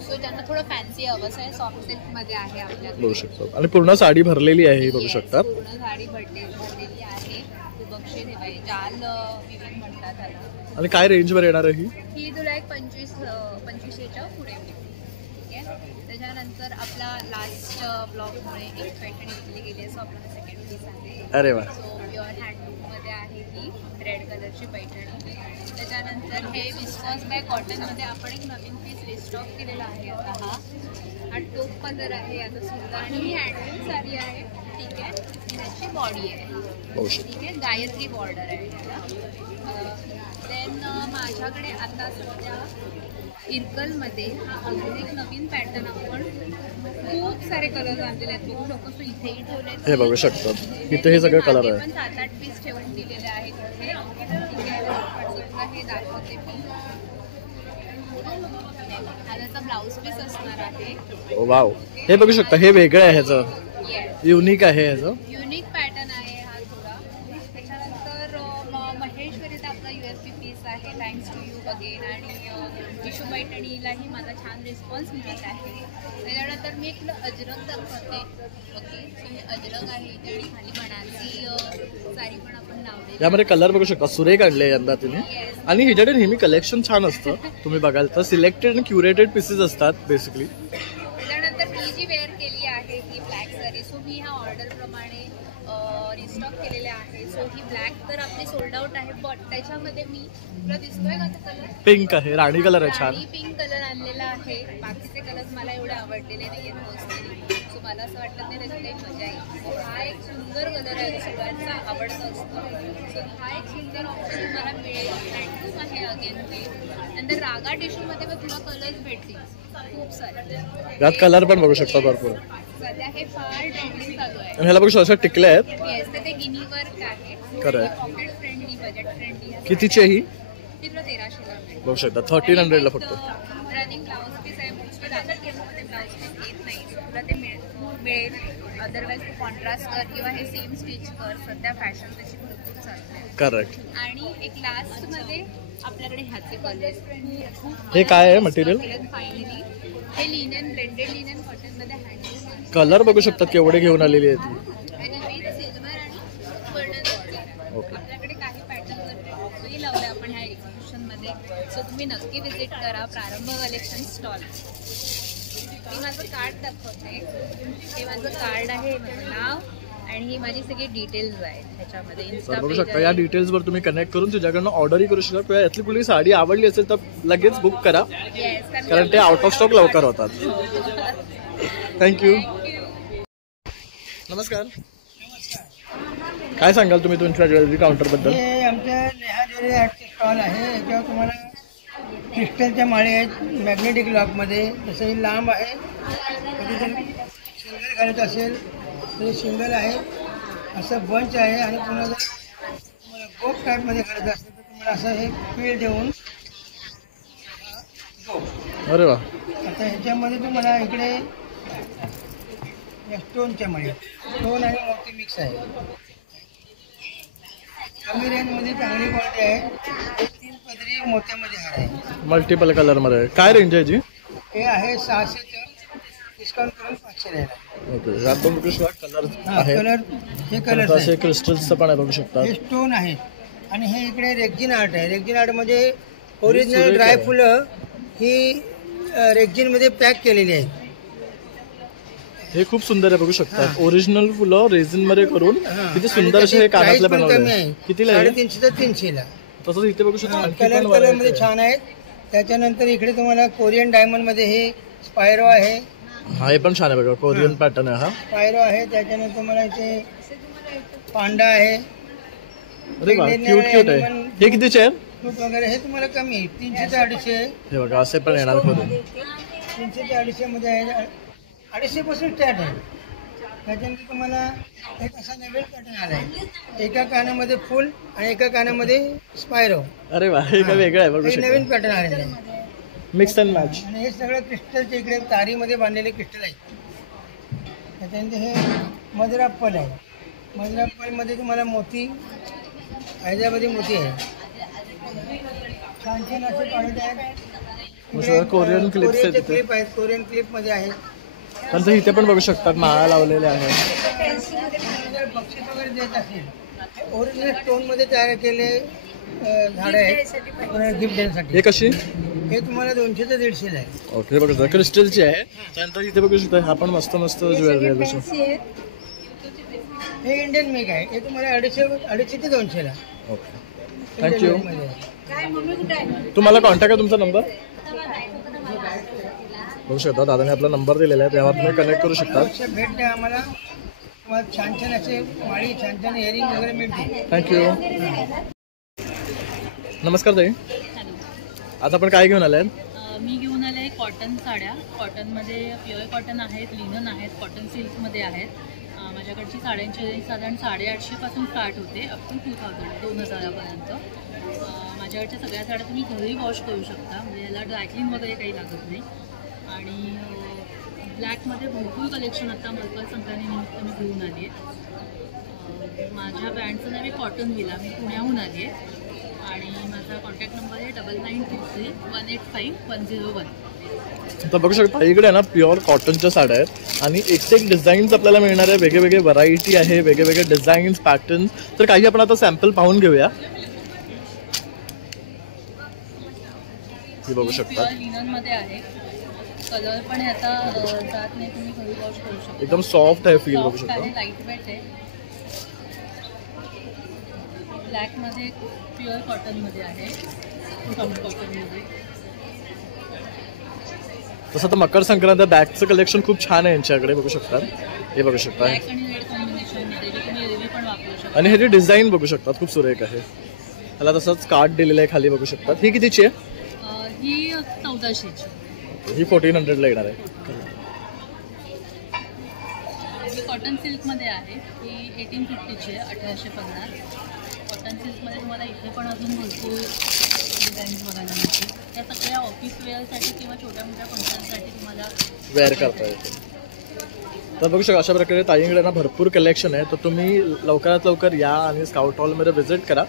सो ज्यांना थोडं फॅन्सी हवं आहे सॉफ्ट सिल्क मध्ये आहे आपल्याकडे. बघू शकतो. आणि पूर्ण साडी भरलेली आहे बघू शकता. पूर्ण साडी भरलेली आहे. तू बघशील हे जाल विविंग म्हणतात त्याला. आणि काय रेंज वर येणार आहे ही तुला एक 2500च्या पुढे. ठीक आहे. त्याच्यानंतर आपला लास्ट ब्लॉगमुळे एक पॅटर्न घेतली गेली आहे. सो आपल्याला सेकंड पीस आहे. अरे वा. सो प्युअर हँडलूम मध्ये आहे ही रेड कलरची पैठणी. त्याच्यानंतर हे विस्कॉस बाय कॉटन मध्ये आपण एक नवीन पीस रिस्टॉक केलेला आहे. आता हा टोप कलर आहे आता सुद्धा आणि ही हँडलूम साडी आहे. ठीक आहे. ह्याची बॉडी आहे. ठीक आहे. गायत्री बॉर्डर आहे ह्याला. देन माझ्याकडे आता सध्या इरकलमध्ये हा अजून एक नवीन पॅटर्न आपण खूप सारे कलर्स आणलेले आहेत. बघू शकतो इथेही ठेवले. हे बघू शकतात इथे हे सगळे कलर आहे. पण 7-8 पीस ठेवून दिलेले आहेत इथे. ठीक आहे. हे दाखवते मी. हा त्याचा ब्लाऊज पीस असणार आहे. वाव. हे बघू शकता हे वेगळं आहे ह्याचं. युनिक आहे ह्याचं. युनिक पॅटर्न आहे हा थोडा. त्याच्यानंतर महेश्वरीचा आपला USB पीस आहे. Thanks to you again. आणि विशू पैठणीलाही माझा छान रिस्पॉन्स मिळत आहे. त्याच्यानंतर मी एक अजरक दाखवते. ओके. सो हे अजरक आहे इथे आणि खाली बनारसी साडी पण आपण लावली. यामध्ये कलर बघू शकता सुरेख काढले यंदा तिने. आणि ह्याच्याकडे नेहमी कलेक्शन छान असतं. तुम्ही बघाल तर सिलेक्टेड आणि क्युरेटेड पीसेस असतात बेसिकली. त्याच्यानंतर मी जी वेअर केली आहे ही ब्लॅक साडी. सो मी ह्या ऑर्डर प्रमाणे रिस्टॉक केलेले आहे. सो ही ब्लॅक तर आपली सोल्ड आउट आहे. बट त्याच्यामध्ये मी तुला दिसतोय का तो कलर? पिंक आहे. राणी कलर आहे छान. राणी पिंक कलर आणलेला आहे. बाकीचे कलर्स मला एवढे आवडलेले नाही आहेत मोस्टली. सो मला असं वाटतं नाही त्याची काही मजा येईल. हा एक सुंदर कलर आहे. सगळ्यांचा आवडता असतो. सो हा एक सुंदर ऑप्शन मला मिळेल. हँडलूम आहे अगेन ते. नंतर रागा टिश्यूमध्ये पण तुला कलर्स भेटतील खूप सारे. यात कलर पण बघू शकता भरपूर. सध्या हे फार ट्रेंडिंग चालू आहे. ह्याला बघू शकता टिकले आहेत. येस. तर ते गिनी वर्क आहे. Correct. Pocket friendly budget friendly. कितीची आहे ही? ती तुला 1300 ला मिळेल. बघू शकता 1300 ला फक्त. रनिंग ब्लाऊज पीस आहे. मोस्टली दादा केसमध्ये ब्लाऊज पीस येत नाही. तुला ते मिळेल. अदरवाईज तू कॉन्ट्रास्ट कर किंवा हे सेम स्टिच कर. सध्या फॅशन तशी भरपूर चालते. करेक्ट. आणि एक लास्ट मध्ये आपल्याकडे ह्याचे कलर. हे काय आहे मटेरियल? फायनली हे लिनन ब्लेंडेड लिनन कॉटन मध्ये हँडलूम. कलर बघू शकतात केवढे घेऊन आलेली आहेत. आणि सिल्वर आणि गोल्डन बॉर्डर. आपल्याकडे काही पॅटर्न लावले आपण ह्या एक्झिबिशन मध्ये. सो तुम्ही नक्की विजिट करा प्रारंभ कलेक्शन स्टॉल. मी माझं कार्ड दाखवते. हे माझं कार्ड आहे. माझं नाव आणि ही माझी सगळी डिटेल्स आहेत ह्याच्यामध्ये. बघू शकता या डिटेल्स वर तुम्ही कनेक्ट करून तुझ्याकडनं ऑर्डरही करू शकता. किंवा यातली कुठली साडी आवडली असेल तर लगेच बुक करा. कारण ते आउट ऑफ स्टॉक लवकर होतात. थँक्यू. नमस्कार. काय सांगाल तुम्ही तुमच्या ज्वेलरी काउंटर बद्दल? हे आमच्या नेहा ज्वेलरी आर्टचे स्टॉल आहे. याच्यावर तुम्हाला क्रिस्टलच्या माळे आहेत मॅग्नेटिक लॉकमध्ये. जसं ही लांब आहे. कधी जर सिंगल घालायचं असेल तर सिंगल आहे. असं बंच आहे. आणि पुन्हा जर तुम्हाला गोप टाईपमध्ये घालायचं असेल तर तुम्हाला असं हे पीळ देऊन. अरे वा. आता ह्याच्यामध्ये तुम्हाला इकडे या स्टोनच्या माळे. स्टोन आणि मोती मिक्स आहे. कमी रेंजमध्ये चांगली क्वालिटी आहे. हे 3 पदरी मोत्यामध्ये हार आहे. मल्टिपल कलर मध्ये. काय रेंज आहे जी? हे आहे 600चं. डिस्काउंट करून 500 राहिला. ओके. यात पण बघू शकता कलर आहे. कलर हे कलर असे क्रिस्टल्सचं पण आहे बघू शकता. हे स्टोन आहे. आणि हे इकडे रेक्झिन आर्ट आहे. रेक्झिन आर्ट मध्ये ओरिजिनल ड्राय फुलं ही रेक्झिन मध्ये पॅक केलेली आहेत. हे खूप सुंदर आहे, बघू शकता. ओरिजिनल फुलं रेझिन मध्ये करून किती सुंदर असे हे कानातले बनवले. कितीला आहे? 350 ते 300 तसंच इथे बघू शकता. कलर मध्ये छान आहेत. त्याच्यानंतर इकडे तुम्हाला कोरियन डायमंड मध्ये हे स्पायरो आहे. हा हे पण छान आहे बघा, कोरियन पॅटर्न आहे हा. स्पायरो आहे. त्याच्यानंतर तुम्हाला इथे पांडा आहे. अरे वा, क्यूट क्यूट आहे. हे कितीचे आहे? फ्रूट वगैरे हे तुम्हाला कमी 300 ते 250. हे बघा असे पण येणार खोलून. 300 ते 250 मध्ये आहे. 250 पासून स्टार्ट आहे. त्याच्यानंतर तुम्हाला एक असा नवीन पॅटर्न आलाय. एका कानामध्ये फुल आणि एका कानामध्ये स्पायरो. अरे वा, हे काय वेगळं आहे बघू शकता. नवीन पॅटर्न आलेलं आहे. Mix and match. आणि हे सगळं क्रिस्टलचे इकडे तारीमध्ये बांधलेले क्रिस्टल आहे. त्याच्यानंतर हे मधुराप्पल आहे. मधुराप्पल मध्ये तुम्हाला मोती, हैदराबादी मोती आहे. छान छान असे क्वालिटी आहेत. कोरियन क्लिप्स आहेत. क्लिप आहेत. कोरियन क्लिप मध्ये आहेत. त्यांचं इथे पण बघू शकतात माळा लावलेले आहे. बक्षीस वगैरे देत असेल ओरिजिनल स्टोन मध्ये तयार केले झाडं आहेत गिफ्ट देण्यासाठी. हे कशी? हे तुम्हाला 200 ते 150 आहे. ओके, बघू शकता क्रिस्टलची आहे. त्यानंतर इथे बघू शकता हा पण मस्त मस्त ज्वेलरी आहे. हे इंडियन मेक आहे. हे तुम्हाला 250 ते 200 ला. Okay, thank you. तुम्हाला कॉन्टॅक्ट आहे तुमचा नंबर? बघू शकता दादाने आपला नंबर दिलेला आहे, त्यावर तुम्ही कनेक्ट करू शकता. भेट द्या आम्हाला. छान छान असे माळी, छान छान इयरिंग वगैरे मिळते. थँक्यू. नमस्कार ताई. आज आपण काय घेऊन आलाय? मी घेऊन आले कॉटन साड्या. कॉटनमध्ये प्युअर कॉटन आहेत, लिनन आहेत, कॉटन सिल्कमध्ये आहेत. माझ्याकडची साड्यांची रेंज साधारण 850 पासून स्टार्ट होते अप टू 2000पर्यंत. माझ्याकडच्या सगळ्या साड्या तुम्ही घरी वॉश करू शकता, म्हणजे याला ड्रायक्लीन वगैरे काही लागत नाही. आणि ब्लॅकमध्ये भरपूर कलेक्शन आता मकर संक्रांतीनिमित्त मी घेऊन आली आहे. माझ्या ब्रँडचं नाव आहे कॉटन विला. मी पुण्याहून आली आहे आणि माझा कॉन्टॅक्ट नंबर आहे 9923185101. आता बघू शकता इकडे ना प्युअर कॉटनच्या साड्या आहेत आणि एक डिझाईन्स आपल्याला मिळणार आहे. वेगवेगळे व्हरायटी आहे, वेगवेगळे डिझाईन्स, पॅटर्न्स. तर काही आपण आता सॅम्पल पाहून घेऊया. हे बघू शकता लिननमध्ये आहे. कलर पण आता जात नाही, तुम्ही घरी वॉश करू शकता. एकदम सॉफ्ट आहे, फील बघू शकता. लाईट वेट आहे. ब्लॅकमध्ये प्युअर कॉटनमध्ये आहे, सॉफ्ट कॉटनमध्ये. तसं तर मकर संक्रांत बॅगचं कलेक्शन खूप छान आहे यांच्याकडे, बघू शकता. हे बघू शकता ब्लॅक आणि रेड कॉम्बिनेशनमध्ये तुम्ही रेडी पण वापरू शकता. आणि ह्याची डिझाईन बघू शकता, खूप सुरेख आहे. त्याला तसंच कार्ड दिलेलं आहे खाली, बघू शकता. ही कितीची आहे? ही 1400ची. ही 1400ला येणार आहे. ही कॉटन सिल्कमध्ये आहे. ही 1850ची आहे, 1850. कॉटन सिल्कमध्ये तुम्हाला इथे पण अजून भरपूर डिझाईन्स बघायला मिळतील. त्या सगळ्या ऑफिस वेअरसाठी किंवा छोट्या मोठ्या फंक्शनसाठी तुम्हाला वेअर करता येते. तर बघू शकता अशा प्रकारे ताईंकडे ना भरपूर कलेक्शन आहे. तर तुम्ही लवकरात लवकर या आणि स्काउट हॉलमध्ये व्हिजिट करा.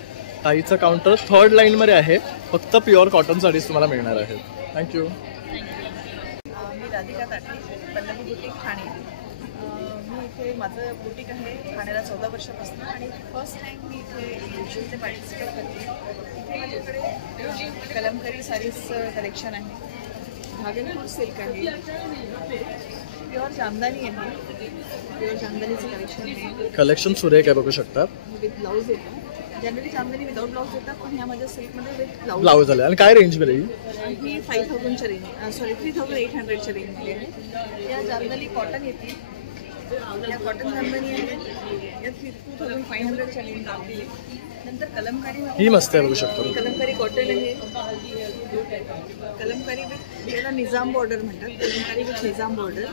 ताईचं काउंटर 3rd लाईनमध्ये आहे. फक्त प्युअर कॉटन साडीज तुम्हाला मिळणार आहेत. थँक्यू. मी राधिका ताटे, पल्लवी बुटीक ठाणे. मी इथे माझं बुटीक आहे ठाण्याला 14 वर्षापासून आणि फर्स्ट टाईम मी इथे पार्टिसिपेट करते. इथे माझ्याकडे कलमकारी साडीजचं कलेक्शन आहे, भागलपूर सिल्क आहे, प्युअर जामदानी आहे, प्युअर जामदानीचं कलेक्शन आहे. कलेक्शन सुरेख आहे, बघू शकता. विथ ब्लाऊज येतो. जनरली जामदानी विदाउट ब्लाऊज येतात, पण ह्या माझ्या सिल्कमध्ये विथ ब्लाऊज आले. आणि काय रेंजमध्ये ही 5000च्या रेंज, सॉरी 3800च्या रेंजमध्ये आहे. या जामदानी कॉटन येते. या कॉटन जामदानी आहे, या 2500च्या रेंज आहे. नंतर कलमकारी ही मस्त आहे, बघू शकतो. कलमकारी कॉटन आहे. कलमकारी विथ याला निजाम बॉर्डर म्हणतात. Kalamkari with Nizam border.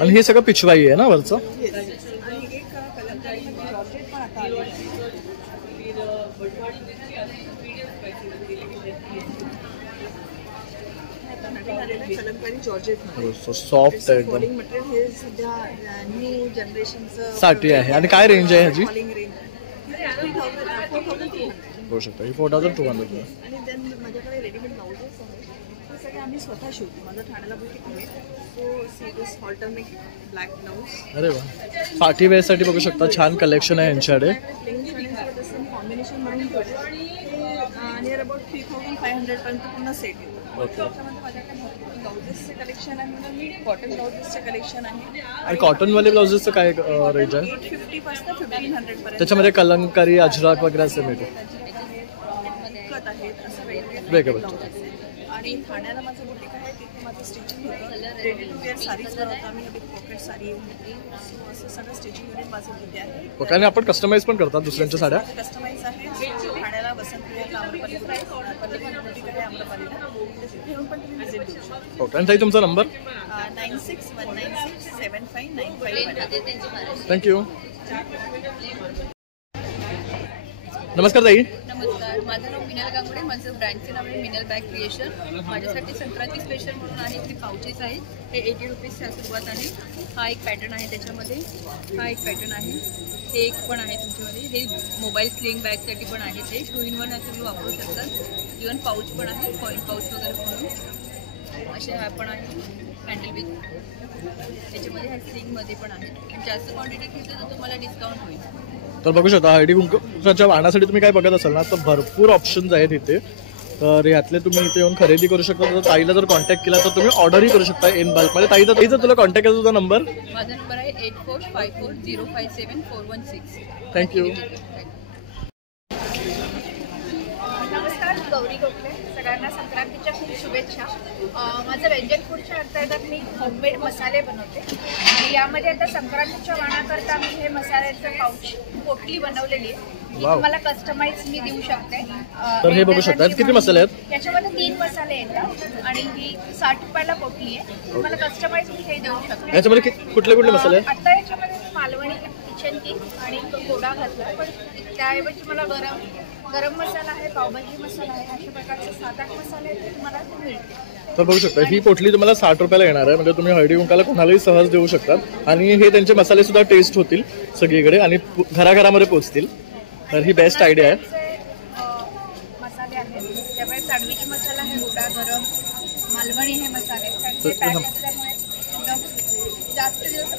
आणि हे सगळं पिछवाई आहे ना वरचं. आणि एक कलमकारीमध्ये जॉर्जेट पण आता आले आहे. कलमकारी जॉर्जेट सॉफ्ट आहे एकदम. फॉलिंग मटेरियल हे सध्या न्यू जनरेशनचं साठी आहे. आणि काय रेंज आहे ह्याची? फॉलिंग रेंज 4200 बघू शकता. ही 4200. आणि देन माझ्याकडे रेडीमेड ब्लाउजेस आहेत. हे सगळे आम्ही स्वतः शिवतो. माझं ठाण्याला बुटीक आहे. So see this alternate black blouse. अरे वा. पार्टी वेअरसाठी बघू शकता छान कलेक्शन आहे यांच्याकडे. प्लेन साडीज करायचं असेल कॉम्बिनेशन म्हणून नियर अबाउट 3500 पर्यंत पूर्ण सेट येतो. त्याच्यामध्ये माझ्याकडे भरपूर ब्लाउजेसचे कलेक्शन आहे, म्हणून मी कॉटन ब्लाउजेसचे कलेक्शन आहे. आणि कॉटनवाले ब्लाउजेसचं काय रेंज आहे? 850 पासून 1500 पर्यंत. त्याच्यामध्ये कलंकारी, अजराक वगैरे असं मिळते. कत आहेत असं वेगवेगळे ब्लाउजेस आहे. आणि ठाण्याला माझं बुटीक आहे, तिथे माझं स्टिचिंग होतं. रेडी टू वेअर साडीज बनवतो आम्ही, विथ पॉकेट साडी असं सगळं स्टिचिंग युनिट माझं तिथे आहे. आणि आपण कस्टमाइज पण करतात दुसऱ्यांच्या साड्या? कस्टमाइज आहे. ठाण्याला वसंतविहारला आम्रपालीला बुटीक आहे आम्रपालीला, तिथे येऊन पण तुम्ही व्हिजिट देऊ शकता. ओके. आणि ताई तुमचा नंबर? 9619675951. थँक्यू. नमस्कार ताई. नमस्कार, माझं नाव मिनल गांगुडे, माझं ब्रँडचं नाव आहे मिनल बॅग क्रिएशन. माझ्यासाठी संक्रांती स्पेशल म्हणून आहे, ते पाउचेस आहेत. हे 80 रुपीजच्या सुरुवात आहे. हा एक पॅटर्न आहे त्याच्यामध्ये, हा एक पॅटर्न आहे. हे एक पण आहे तुमच्यामध्ये. हे मोबाईल स्लिंग बॅगसाठी पण आहे, ते 2 in 1 तुम्ही वापरू शकता. इव्हन पाऊच पण आहे, कॉइन पाऊच वगैरे म्हणून असे हा पण आहे. हँडल विथ त्याच्यामध्ये ह्या स्लिंगमध्ये पण आहे. आणि जास्त क्वांटिटी घेतली तर तुम्हाला डिस्काउंट होईल. तर बघू शकता, हळदी कुंकवाच्या वाणासाठी तुम्ही काय बघत असाल ना, तर भरपूर ऑप्शन्स आहेत इथे. तर यातले तुम्ही इथे येऊन खरेदी करू शकता. तर ताईला जर कॉन्टॅक्ट केला तर तुम्ही ऑर्डरही करू शकता इन बल्कमध्ये. ताईचा तुला कॉन्टॅक्ट करायचा तुझा नंबर? माझा नंबर आहे 8454057416. थँक्यू. नमस्कार, गौरी गोखले. सगळ्यांना संक्रांतीच्या खूप शुभेच्छा. माझं व्यंजन फूडच्या अंतर्गत मी होममेड मसाले बनवते आणि यामध्ये आता संक्रांतीच्या वाणाकरता मी हे मसाल्याचं पाऊच पोटली बनवलेली आहे. तुम्हाला कस्टमाइज मी देऊ शकते. तर हे बघू शकता, किती मसाले आहेत? याच्यामध्ये 3 मसाले येतात आणि ही 60 रुपयाला पोटली आहे. तुम्हाला कस्टमाइज मी हे देऊ शकते. याच्यामध्ये कुठले कुठले मसाले आहेत? आता याच्यामध्ये मालवणी किचन किंग आणि गोडा घातला, पण त्याऐवजी मला गरम मसाला आहे, पावभाजी मसाला आहे, अशा प्रकारचे 7-8 मसाले तुम्हाला मिळते. तर बघू शकता, ही पोटली तुम्हाला 60 रुपयाला येणार आहे. म्हणजे तुम्ही हळदी कुंकाला कोणालाही सहज देऊ शकतात. आणि हे त्यांचे मसाले सुद्धा टेस्ट होतील सगळीकडे आणि घराघरामध्ये पोहोचतील. तर ही बेस्ट आयडिया आहे. मसाले आहेत त्यामुळे सँडविच मसाला आहे, गोडा गरम मालवणी हे मसाले पॅक असल्यामुळे जास्त दिवस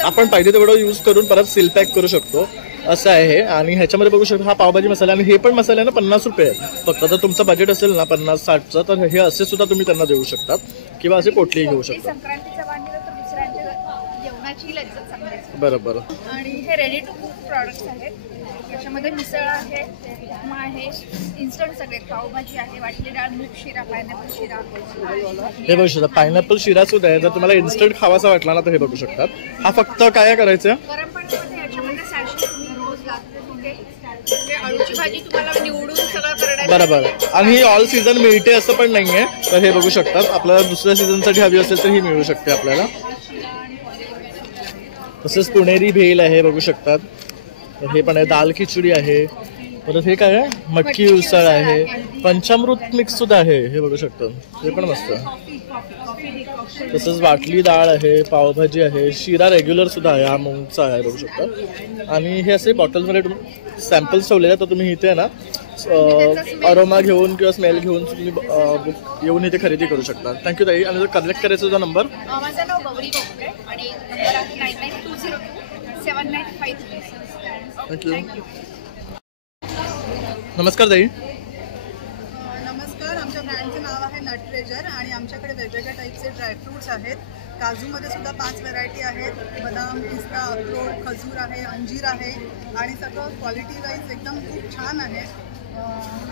आपण पाहिजे तेवढं यूज करून परत सील पॅक करू शकतो असं आहे. आणि ह्याच्यामध्ये बघू शकतो हा पावभाजी मसाला आणि हे पण मसाले ना 50 रुपये आहेत फक्त. तर तुमचं बजेट असेल ना 50-60चं, तर हे असे सुद्धा तुम्ही त्यांना देऊ शकतात किंवा असे पोटली घेऊ शकता. संक्रांतीच्या वाढीला तर दुसऱ्यांच्या जेवणाची लज्जत सांगायची. बरोबर. आणि हे रेडी टू कुक प्रॉडक्ट्स आहेत. याच्यामध्ये मिसळ आहे, उपमा आहे, इन्स्टंट सगळे, पावभाजी आहे, वाटली डाळ, मूग शिरा, पायनॅपल शिरा. हे बघू शकता, पायनॅपल शिरा सुद्धा आहे. जर तुम्हाला इन्स्टंट खावासा वाटला ना तर हे बघू शकतात. हा फक्त काय करायचं, गरम पाण्यामध्ये याच्यामध्ये सॅशे तुम्ही रोज घातले, अळूची भाजी तुम्हाला निवडून सगळं करण्याचं. बरोबर. आणि ही ऑल सीझन मिळते असं पण नाहीये. तर हे बघू शकतात, आपल्याला दुसऱ्या सीझनसाठी हवी असेल तर ही मिळू शकते आपल्याला. तसंच पुणेरी भेल आहे बघू शकतात. हे पण आहे, दाल खिचडी आहे. परत हे काय आहे, मटकी उसळ आहे, पंचामृत मिक्स सुद्धा आहे. हे बघू शकतात, हे पण मस्त. तसंच वाटली डाळ आहे, पावभाजी आहे, शिरा रेग्युलर सुद्धा आहे, हा मूगचा आहे बघू शकता. आणि हे असे बॉटल्समध्ये सॅम्पल्स ठेवलेले आहेत. तर तुम्ही इथे ना अरोमा घेऊन किंवा स्मेल घेऊन तुम्ही येऊन इथे खरेदी करू शकता. थँक्यू ताई. आणि जर कनेक्ट करायचा तुझा नंबर? माझं नाव गौरी गोखले आणि नंबर आहे 99202795. थँक्यू. नमस्कार ताई. नमस्कार, आमच्या ब्रँडचं नाव आहे नट ट्रेजर आणि आमच्याकडे वेगवेगळ्या टाईपचे ड्रायफ्रूट्स आहेत. काजूमध्ये सुद्धा 5 व्हरायटी आहेत. बदाम, पिस्ता, अक्रोड, खजूर आहे, अंजीर आहे आणि सगळं क्वालिटी वाईज एकदम खूप छान आहे.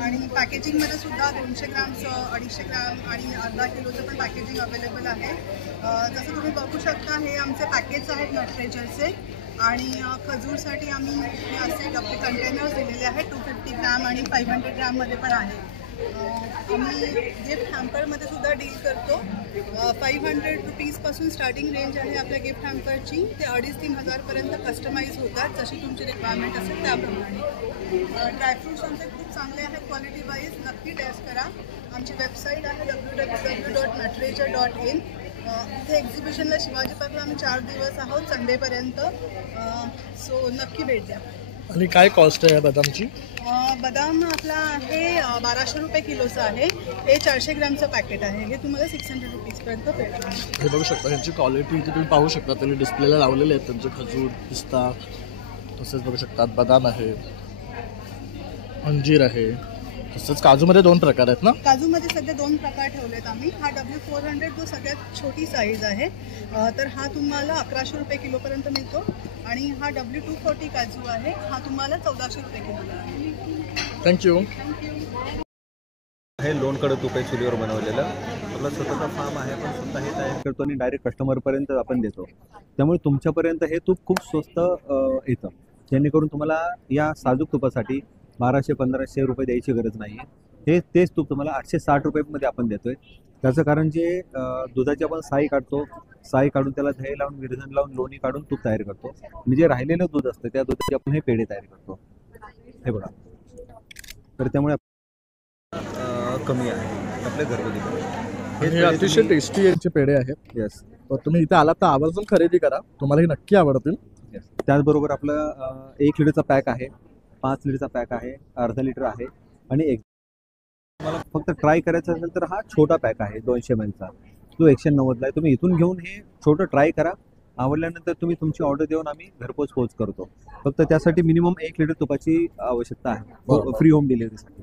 आणि पॅकेजिंगमध्ये सुद्धा 200 ग्रामचं, 250 ग्राम आणि अर्धा किलोचं पण पॅकेजिंग अवेलेबल आहे. जसं तुम्ही बघू शकता, हे आमचे पॅकेट्स आहेत नट ट्रेजरचे. आणि खजूरसाठी आम्ही हे असे आपले कंटेनर्स दिलेले आहेत 250 ग्राम आणि 500 ग्राममध्ये पण आहे. आम्ही गिफ्ट हॅम्परमध्ये सुद्धा डील करतो. 500 रुपीजपासून स्टार्टिंग रेंज आहे आपल्या गिफ्ट हॅम्परची. ते 2,500-3,000 हजारपर्यंत कस्टमाइज होतात, जशी तुमची रिक्वायरमेंट असेल त्याप्रमाणे. ड्रायफ्रूट्स आमचे खूप चांगले आहेत क्वालिटी वाईज. नक्की टेस्ट करा. आमची वेबसाईट आहे www.nutreger.in. इथे एक्झिबिशनला शिवाजी पार्कला आम्ही 4 दिवस आहोत, संडेपर्यंत. सो नक्की भेट द्या. आणि काय कॉस्ट आहे बदामची? बदाम आपला आहे 1200 रुपये किलोचं आहे. हे 400 ग्रामचं पॅकेट आहे. हे तुम्हाला 600 रुपीजपर्यंत भेटणार. हे बघू शकता, यांची क्वालिटी इथे तुम्ही पाहू शकता. त्यांनी डिस्प्लेला लावलेले आहेत त्यांचे खजूर, पिस्ता. तसेच बघू शकतात बदाम आहे. अंजीर आहे, तसंच काजूमध्ये 2 प्रकार आहेत ना? काजूमध्ये सध्या 2 प्रकार ठेवलेत आम्ही. हा W400 जो सगळ्यात छोटी साईज आहे, तर हा तुम्हाला 1100 रुपये किलोपर्यंत मिळतो. आणि हा W240 काजू आहे, हा तुम्हाला 1400 रुपये किलोला आहे. थँक्यू. हे लोणकडं तूप आहे चुलीवर बनवलेलं. आपला स्वतःचा फार्म आहे, आपण स्वतः हे तयार करतो आणि डायरेक्ट कस्टमरपर्यंत आपण देतो. त्यामुळे तुमच्यापर्यंत हे तूप खूप स्वस्त येतं, जेणेकरून तुम्हाला या साजूक तुपासाठी 1200-1500 रुपये द्यायची गरज नाही आहे. तेच तूप तुम्हाला 860 रुपयेमध्ये आपण देतोय. त्याचं कारण जे दुधाची आपण साई काढतो, साई काढून त्याला दही लावून विरजण लावून लोणी काढून तूप तयार करतो, आणि जे राहिलेलं दूध असतं त्या दुधाचे आपण हे पेढे तयार करतो. हे बघा, तर त्यामुळे कमी आहे आपल्या घरगुती. हे अतिशय टेस्टी यांचे पेढे आहेत. येस, तर तुम्ही इथे आलात तर आवर्जून खरेदी करा, तुम्हाला हे नक्की आवडतील. त्याचबरोबर आपलं 1 लिटरचा पॅक आहे, 5 लिटरचा पॅक आहे, अर्धा लिटर आहे, आणि एक तुम्हाला फक्त ट्राय करायचं असेल तर हा छोटा पॅक आहे 200 ml चा, जो 190ला आहे. तुम्ही इथून घेऊन हे छोटं ट्राय करा, आवडल्यानंतर तुम्ही तुमची ऑर्डर देऊन आम्ही घरपोच करतो. फक्त त्यासाठी मिनिमम 1 लिटर तुपाची आवश्यकता आहे फ्री होम डिलिव्हरीसाठी.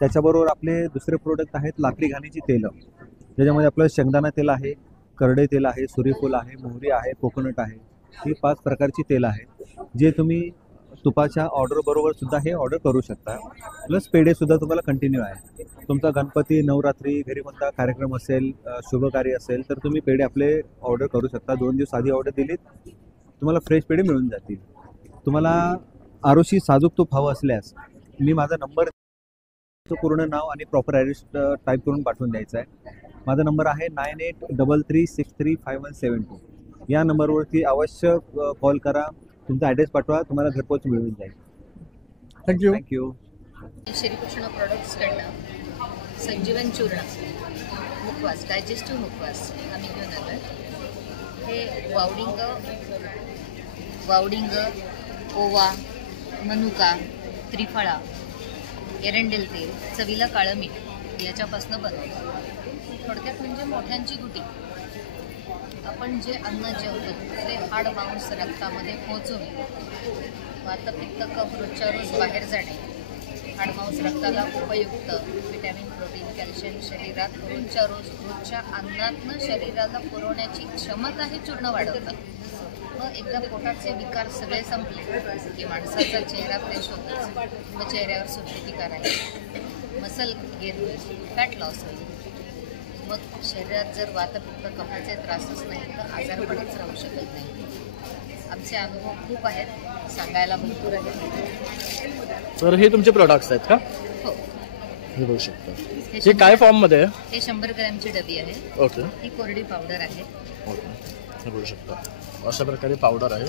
त्याच्याबरोबर आपले दुसरे प्रोडक्ट आहेत लाकडी घाणीची तेलं, ज्याच्यामध्ये आपलं शेंगदाणा तेल आहे, करडे तेल आहे, सूर्यफूल आहे, मोहरी आहे, कोकोनट आहे. ही 5 प्रकारची तेलं आहेत, जे तुम्ही तुपाच्या ऑर्डर बरोबर सुद्धा हे ऑर्डर करू शकता. प्लस पेढे सुद्धा तुम्हाला कंटिन्यू आहे. तुमचा गणपती, नवरात्री, घरी कोणता कार्यक्रम असेल, शुभकार्य असेल, तर तुम्ही पेढे आपले ऑर्डर करू शकता. 2 दिवस आधी ऑर्डर दिलीत तुम्हाला फ्रेश पेढे मिळून जातील. तुम्हाला आरुषी साजूक तूप हवं असल्यास मी माझा नंबर, पूर्ण नाव आणि प्रॉपर ॲड्रेस टाईप करून पाठवून द्यायचा आहे. माझा नंबर आहे 9833635172. या नंबरवरती अवश्य कॉल करा, तुमचा ॲड्रेस पाठवा, तुम्हाला घरपोच मिळून जाईल. थँक्यू. श्रीकृष्ण प्रोडक्ट्सकडनं संजीवन चूर्ण मुखवास, डायजेस्टिव्ह मुखवास आम्ही घेऊन आलो. हे वावडिंग, ओवा, मनुका, त्रिफळा, एरंडेल तेल, चवीला काळं मीठ याच्यापासून बनवतो. थोडक्यात म्हणजे मोठ्यांची गुटी. आपण जे अन्न जेवतो ते हाड मांस रक्तामध्ये पोहोचून वातपित्त कफ रोजच्या रोज बाहेर जाणे, हाडमांस रक्ताला उपयुक्त व्हिटॅमिन, प्रोटीन, कॅल्शियम शरीरात रोजच्या अन्नातनं शरीराला पुरवण्याची क्षमता हे चूर्ण वाढवतात. मग एकदा पोटाचे विकार सगळे संपले की माणसाचा चेहरा फ्रेश होतो, मग चेहऱ्यावर सुरक्षितिकार आहे, मसल गेन होईल, फॅट लॉस होईल. मग शरीरात जर वातपित्त कफाचे त्रासच नाही तर आजारपणच राहू शकत नाही. आमचे अनुभव खूप आहेत, सांगायला भरपूर आहेत. तर हे तुमचे प्रोडक्ट्स आहेत का? हो, हे बघू शकता. हे काय फॉर्म मध्ये आहे? हे 100 ग्रॅमची डबी आहे. ओके. ही कोरडी पावडर आहे. ओके, हे बघू शकता. अशा प्रकारे पावडर आहे.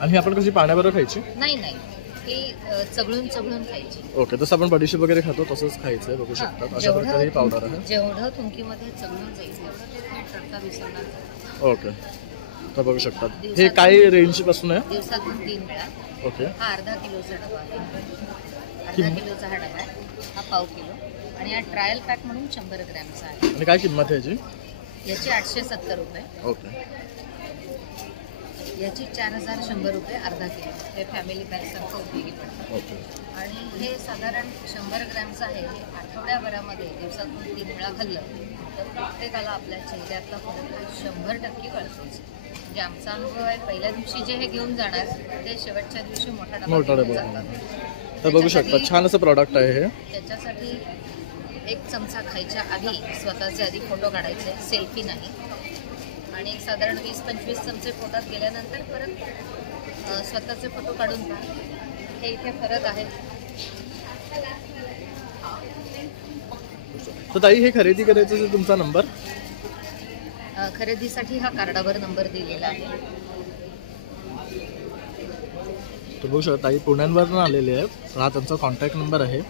आणि ही आपण कशी पाण्याबरोबर खायची? नाही, ही चघळून खायची. ओके, तसं आपण बडीशेप वगैरे खातो तसंच खायचं. बघू शकता अशा प्रकारे पावडर आहे. जेवढं थुंकीमध्ये चघळून जाईल तेवढं ते मीठ रक्तात विसरणार. ओके, तर बघू शकता. हे काय रेंज पासून आहे? दिवसातून 3 वेळा. ओके. हा अर्धा किलोचा डबा आहे. अर्धा किलोचा हा डबा आहे. हा पाव किलो. आणि हा ट्रायल पॅक म्हणून 100 ग्रॅमचा आहे. आणि काय किंमत आहे याची? याची 870 रुपये. ओके. याची 4100 रुपये अर्धा किलो. हे फॅमिली पॅक सारखं उपयोगी पडतं. ओके. आणि हे साधारण 100 ग्रॅमचं आहे. हे आठवड्याभरामध्ये दिवसातून 3 वेळा खाल्लं तर प्रत्येकाला आपल्या चेहऱ्यातला फरक 100% कळतोच. म्हणजे आमचा अनुभव आहे, पहिल्या दिवशी जे हे घेऊन जाणार ते शेवटच्या दिवशी मोठा डबा जातात. तर बघू शकता छान असं प्रॉडक्ट आहे हे. त्याच्यासाठी 1 चमचा खायच्या आधी स्वतःचे आधी फोटो काढायचे, सेल्फी नाही. आणि एक साधारण 20-25 चमचे पोटात गेल्यानंतर परत स्वतःचे फोटो काढून पहा. हे इथे फरक आहे. तर ताई हे खरेदी करायचं असेल तुमचा नंबर? खरेदीसाठी हा कार्डावर नंबर दिलेला आहे. तर बघू शकता ताई पुण्यावरून आलेले आहेत. हा त्यांचा कॉन्टॅक्ट नंबर आहे.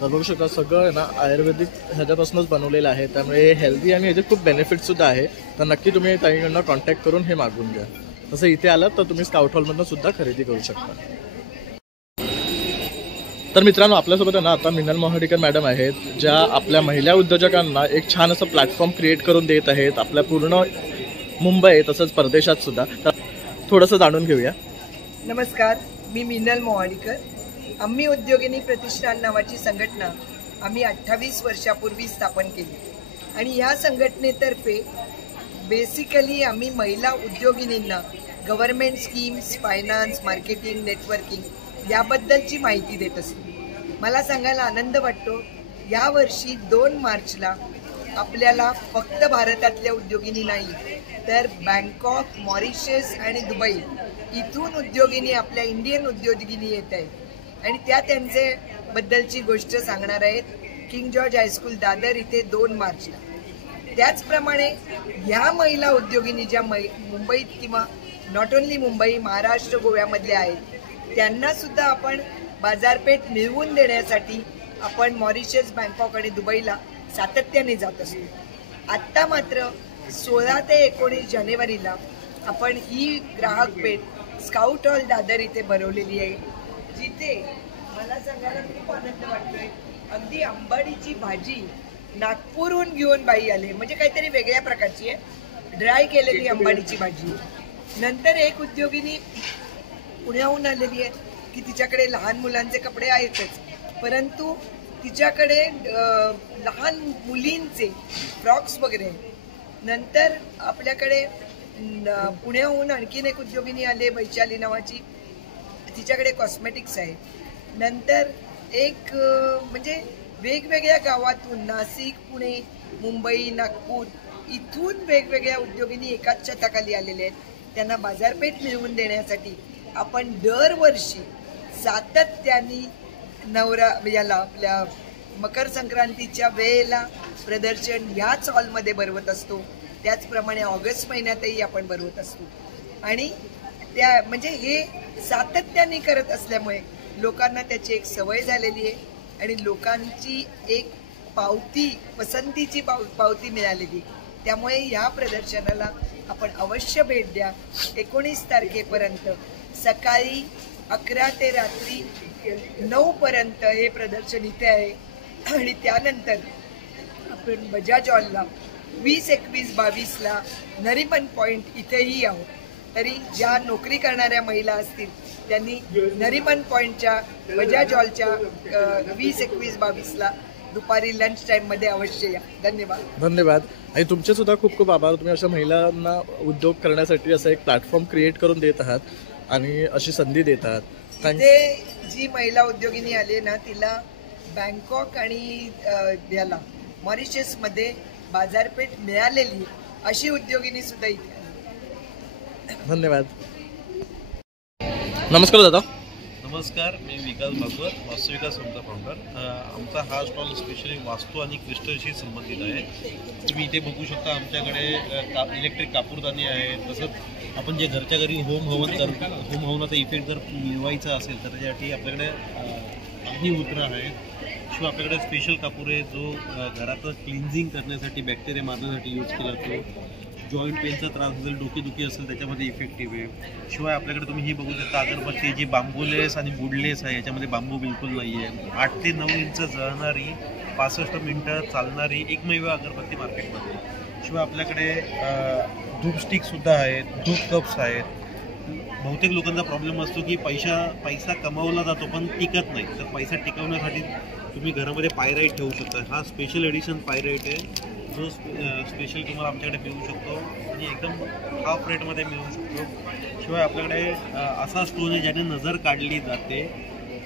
तर बघू शकता सगळं आहे ना आयुर्वेदिक ह्याच्यापासूनच बनवलेलं आहे, त्यामुळे हेल्दी आणि ह्याचे खूप बेनिफिटसुद्धा आहे. तर नक्की तुम्ही ताईकडनं कॉन्टॅक्ट करून हे मागवून घ्या. तसं इथे आलात तर तुम्ही स्काउट हॉलमधून सुद्धा खरेदी करू शकता. तर मित्रांनो आपल्यासोबत आहे ना आता मिनल मोहाडीकर मॅडम आहेत, ज्या आपल्या महिला उद्योजकांना एक छान असं प्लॅटफॉर्म क्रिएट करून देत आहेत आपल्या पूर्ण मुंबई तसंच परदेशात सुद्धा. तर थोडंसं जाणून घेऊया. नमस्कार, मी मिनल मोहाडीकर. आम्ही उद्योगिनी प्रतिष्ठान नावाची संघटना आम्ही 28 वर्षापूर्वी स्थापन केली आणि ह्या संघटनेतर्फे बेसिकली आम्ही महिला उद्योगिनींना government schemes, finance, marketing, networking याबद्दलची माहिती देत असतो. मला सांगायला आनंद वाटतो, यावर्षी 2 मार्चला आपल्याला फक्त भारतातल्या उद्योगिनी नाही तर बँकॉक, मॉरिशस आणि दुबई इथून उद्योगिनी आपल्या इंडियन उद्योगिनी येत आहेत आणि त्या त्यांचे बद्दलची गोष्ट सांगणार आहेत किंग जॉर्ज हायस्कूल दादर इथे 2 मार्चला. त्याचप्रमाणे ह्या महिला उद्योगिनी ज्या मुंबईत किंवा नॉट ओन्ली मुंबई, महाराष्ट्र, गोव्यामधल्या आहेत त्यांना सुद्धा आपण बाजारपेठ मिळवून देण्यासाठी आपण मॉरिशस, बँकॉक आणि दुबईला सातत्याने जात असतो. आत्ता मात्र 16 ते 19 जानेवारीला आपण ही ग्राहक पेठ स्काउट हॉल दादर इथे भरवलेली आहे, जिथे मला सांगायला खूप आनंद वाटतोय. अगदी आंबाडीची भाजी नागपूरहून घेऊन बाई आले, म्हणजे काहीतरी वेगळ्या प्रकारची आहे, ड्राय केलेली आंबाडीची भाजी. नंतर एक उद्योगिनी पुण्याहून आलेली आहे की तिच्याकडे लहान मुलांचे कपडे आहेतच, परंतु तिच्याकडे लहान मुलींचे फ्रॉक्स वगैरे. नंतर आपल्याकडे पुण्याहून आणखीन एक उद्योगिनी आले वैशाली नावाची, तिच्याकडे कॉस्मेटिक्स आहे. नंतर एक म्हणजे वेगवेगळ्या गावातून नाशिक, पुणे, मुंबई, नागपूर इथून वेगवेगळ्या उद्योगिनी एकाच छताखाली आलेले आहेत. त्यांना बाजारपेठ मिळवून देण्यासाठी आपण दरवर्षी सातत्याने याला आपल्या मकर संक्रांतीच्या वेळेला प्रदर्शन ह्याच हॉलमध्ये भरवत असतो. त्याचप्रमाणे ऑगस्ट महिन्यातही आपण भरवत असतो आणि त्या म्हणजे हे सातत्याने करत असल्यामुळे लोकांना त्याची एक सवय झालेली आहे आणि लोकांची एक पावती, पसंतीची पावती मिळालेली. त्यामुळे ह्या प्रदर्शनाला आपण अवश्य भेट द्या. 19 तारखेपर्यंत सकाळी 11 ते रात्री 9 पर्यंत हे प्रदर्शन इथे आहे आणि त्यानंतर आपण बजाज हॉलला 20, 21, 22ला नरिमन पॉईंट इथेही आहोत. तरी ज्या नोकरी करणाऱ्या महिला असतील त्यांनी नरिमन पॉईंटच्या बजाज हॉलच्या 20, 21, 22ला दुपारी लंच टाईममध्ये अवश्य या. धन्यवाद. आणि तुमचे सुद्धा खूप खूप आभार. तुम्ही अशा महिलांना उद्योग करण्यासाठी असं एक प्लॅटफॉर्म क्रिएट करून देत आहात आणि अशी संधी देत आहात. जी महिला उद्योगिनी आली ना तिला बँकॉक आणि याला मॉरिशसमध्ये बाजारपेठ मिळालेली अशी उद्योगिनी सुद्धा इथे आली. धन्यवाद. नमस्कार दादा. नमस्कार, मी विकास भागवत, वास्तुविकास संस्था फाउंडर. आमचा हा स्टॉल स्पेशली वास्तू आणि क्रिस्टलशी संबंधित आहे. तुम्ही इथे बघू शकता आमच्याकडे इलेक्ट्रिक कापूरदानी आहे. तसंच आपण जे घरच्या घरी होम हवनाचा इफेक्ट जर मिळवायचा असेल तर त्यासाठी आपल्याकडे अग्निहोत्र आहे. शिवाय आपल्याकडे स्पेशल कापूर आहे जो घराचं क्लिन्झिंग करण्यासाठी, बॅक्टेरिया मारण्यासाठी यूज केला जातो. जॉईंट पेनचा त्रास असेल, डोकेदुखी असेल त्याच्यामध्ये इफेक्टिव्ह आहे. शिवाय आपल्याकडे तुम्ही ही बघू शकता अगरबत्ती जी बांबूलेस आणि वुडलेस आहे, याच्यामध्ये बांबू बिलकुल नाही आहे. 8 ते 9 इंच जळणारी, 65 मिनटं चालणारी एकमेव अगरबत्ती मार्केटमध्ये. शिवाय आपल्याकडे धूप स्टिकसुद्धा आहेत, धूप कप्स आहेत. बहुतेक लोकांचा प्रॉब्लेम असतो की पैसा कमावला जातो पण टिकत नाही, तर पैसा टिकवण्यासाठी तुम्ही घरामध्ये पायराईट ठेवू शकता. हा स्पेशल एडिशन पायराईट आहे जो स्पेशल तुम्हाला आमच्याकडे मिळू शकतो आणि एकदम हाफ रेटमध्ये मिळू शकतो. शिवाय आपल्याकडे असा स्टोन आहे ज्याने नजर काढली जाते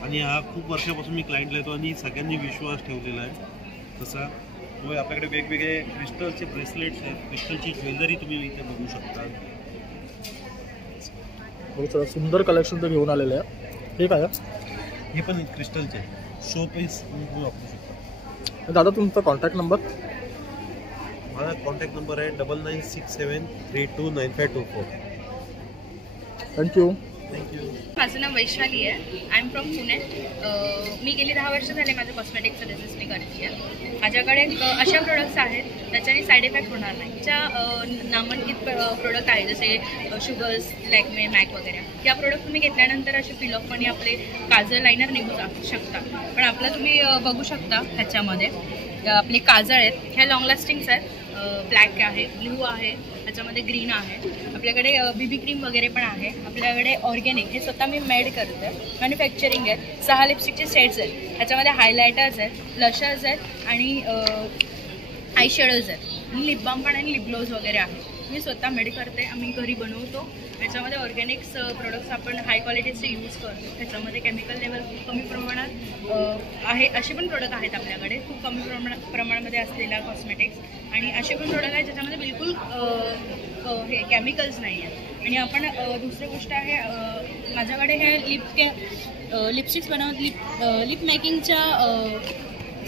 आणि हा खूप वर्षापासून मी क्लायंटला येतो आणि सगळ्यांनी विश्वास ठेवलेला आहे. तसा आपल्याकडे वेगवेगळे क्रिस्टलचे ब्रेसलेट्स आहेत, क्रिस्टलची ज्वेलरी तुम्ही इथे बघू शकता. बहुत सुंदर कलेक्शन तर घेऊन आलेलं आहे. हे काय हे पण क्रिस्टलचे शो पीस तुम्ही वापरू शकता. दादा तुमचा कॉन्टॅक्ट नंबर? माझा कॉन्टॅक्ट नंबर आहे 9967329524. थँक्यू. माझं नाव वैशाली आहे. I am from Pune. मी गेली 10 वर्ष झाले माझं कॉस्मेटिकचं बिझनेस मी करते आहे. माझ्याकडे अशा प्रोडक्ट्स आहेत त्याच्याने साईड इफेक्ट होणार नाही. ज्या नामांकित प्रोडक्ट आहेत जसे शुगर्स, लॅक्मे, मॅक वगैरे, या प्रोडक्ट तुम्ही घेतल्यानंतर असे पिल ऑफ आणि आपले काजळ लायनर निघू शकता. पण आपलं तुम्ही बघू शकता ह्याच्यामध्ये आपले काजळ आहेत, ह्या लॉंग लास्टिंग्स आहेत. ब्लॅक आहे, ब्लू आहे, त्याच्यामध्ये ग्रीन आहे. आपल्याकडे बीबी क्रीम वगैरे पण आहे. आपल्याकडे ऑर्गॅनिक हे स्वतः मी मेड करते, मॅन्युफॅक्चरिंग आहे. 6 लिपस्टिकचे सेट्स आहेत. ह्याच्यामध्ये हायलायटर्स आहेत, ब्लशर्स आहेत आणि आय शेडोज आहेत. लिप बाम पण आणि लिप ग्लोज वगैरे आहे. मी स्वतः मेड करते, आम्ही घरी बनवतो. त्याच्यामध्ये ऑर्गॅनिक्स प्रोडक्ट्स आपण हाय क्वालिटीचे यूज करतो. त्याच्यामध्ये केमिकल लेवल खूप कमी प्रमाणात आहे. असे पण प्रोडक्ट आहेत आपल्याकडे खूप कमी प्रमाणामध्ये असलेल्या कॉस्मेटिक्स, आणि असे पण प्रोडक्ट आहेत ज्याच्यामध्ये बिलकुल हे केमिकल्स नाही आहेत. आणि आपण दुसरी गोष्ट आहे, माझ्याकडे हे लिपस्टिक्स लिप मेकिंगच्या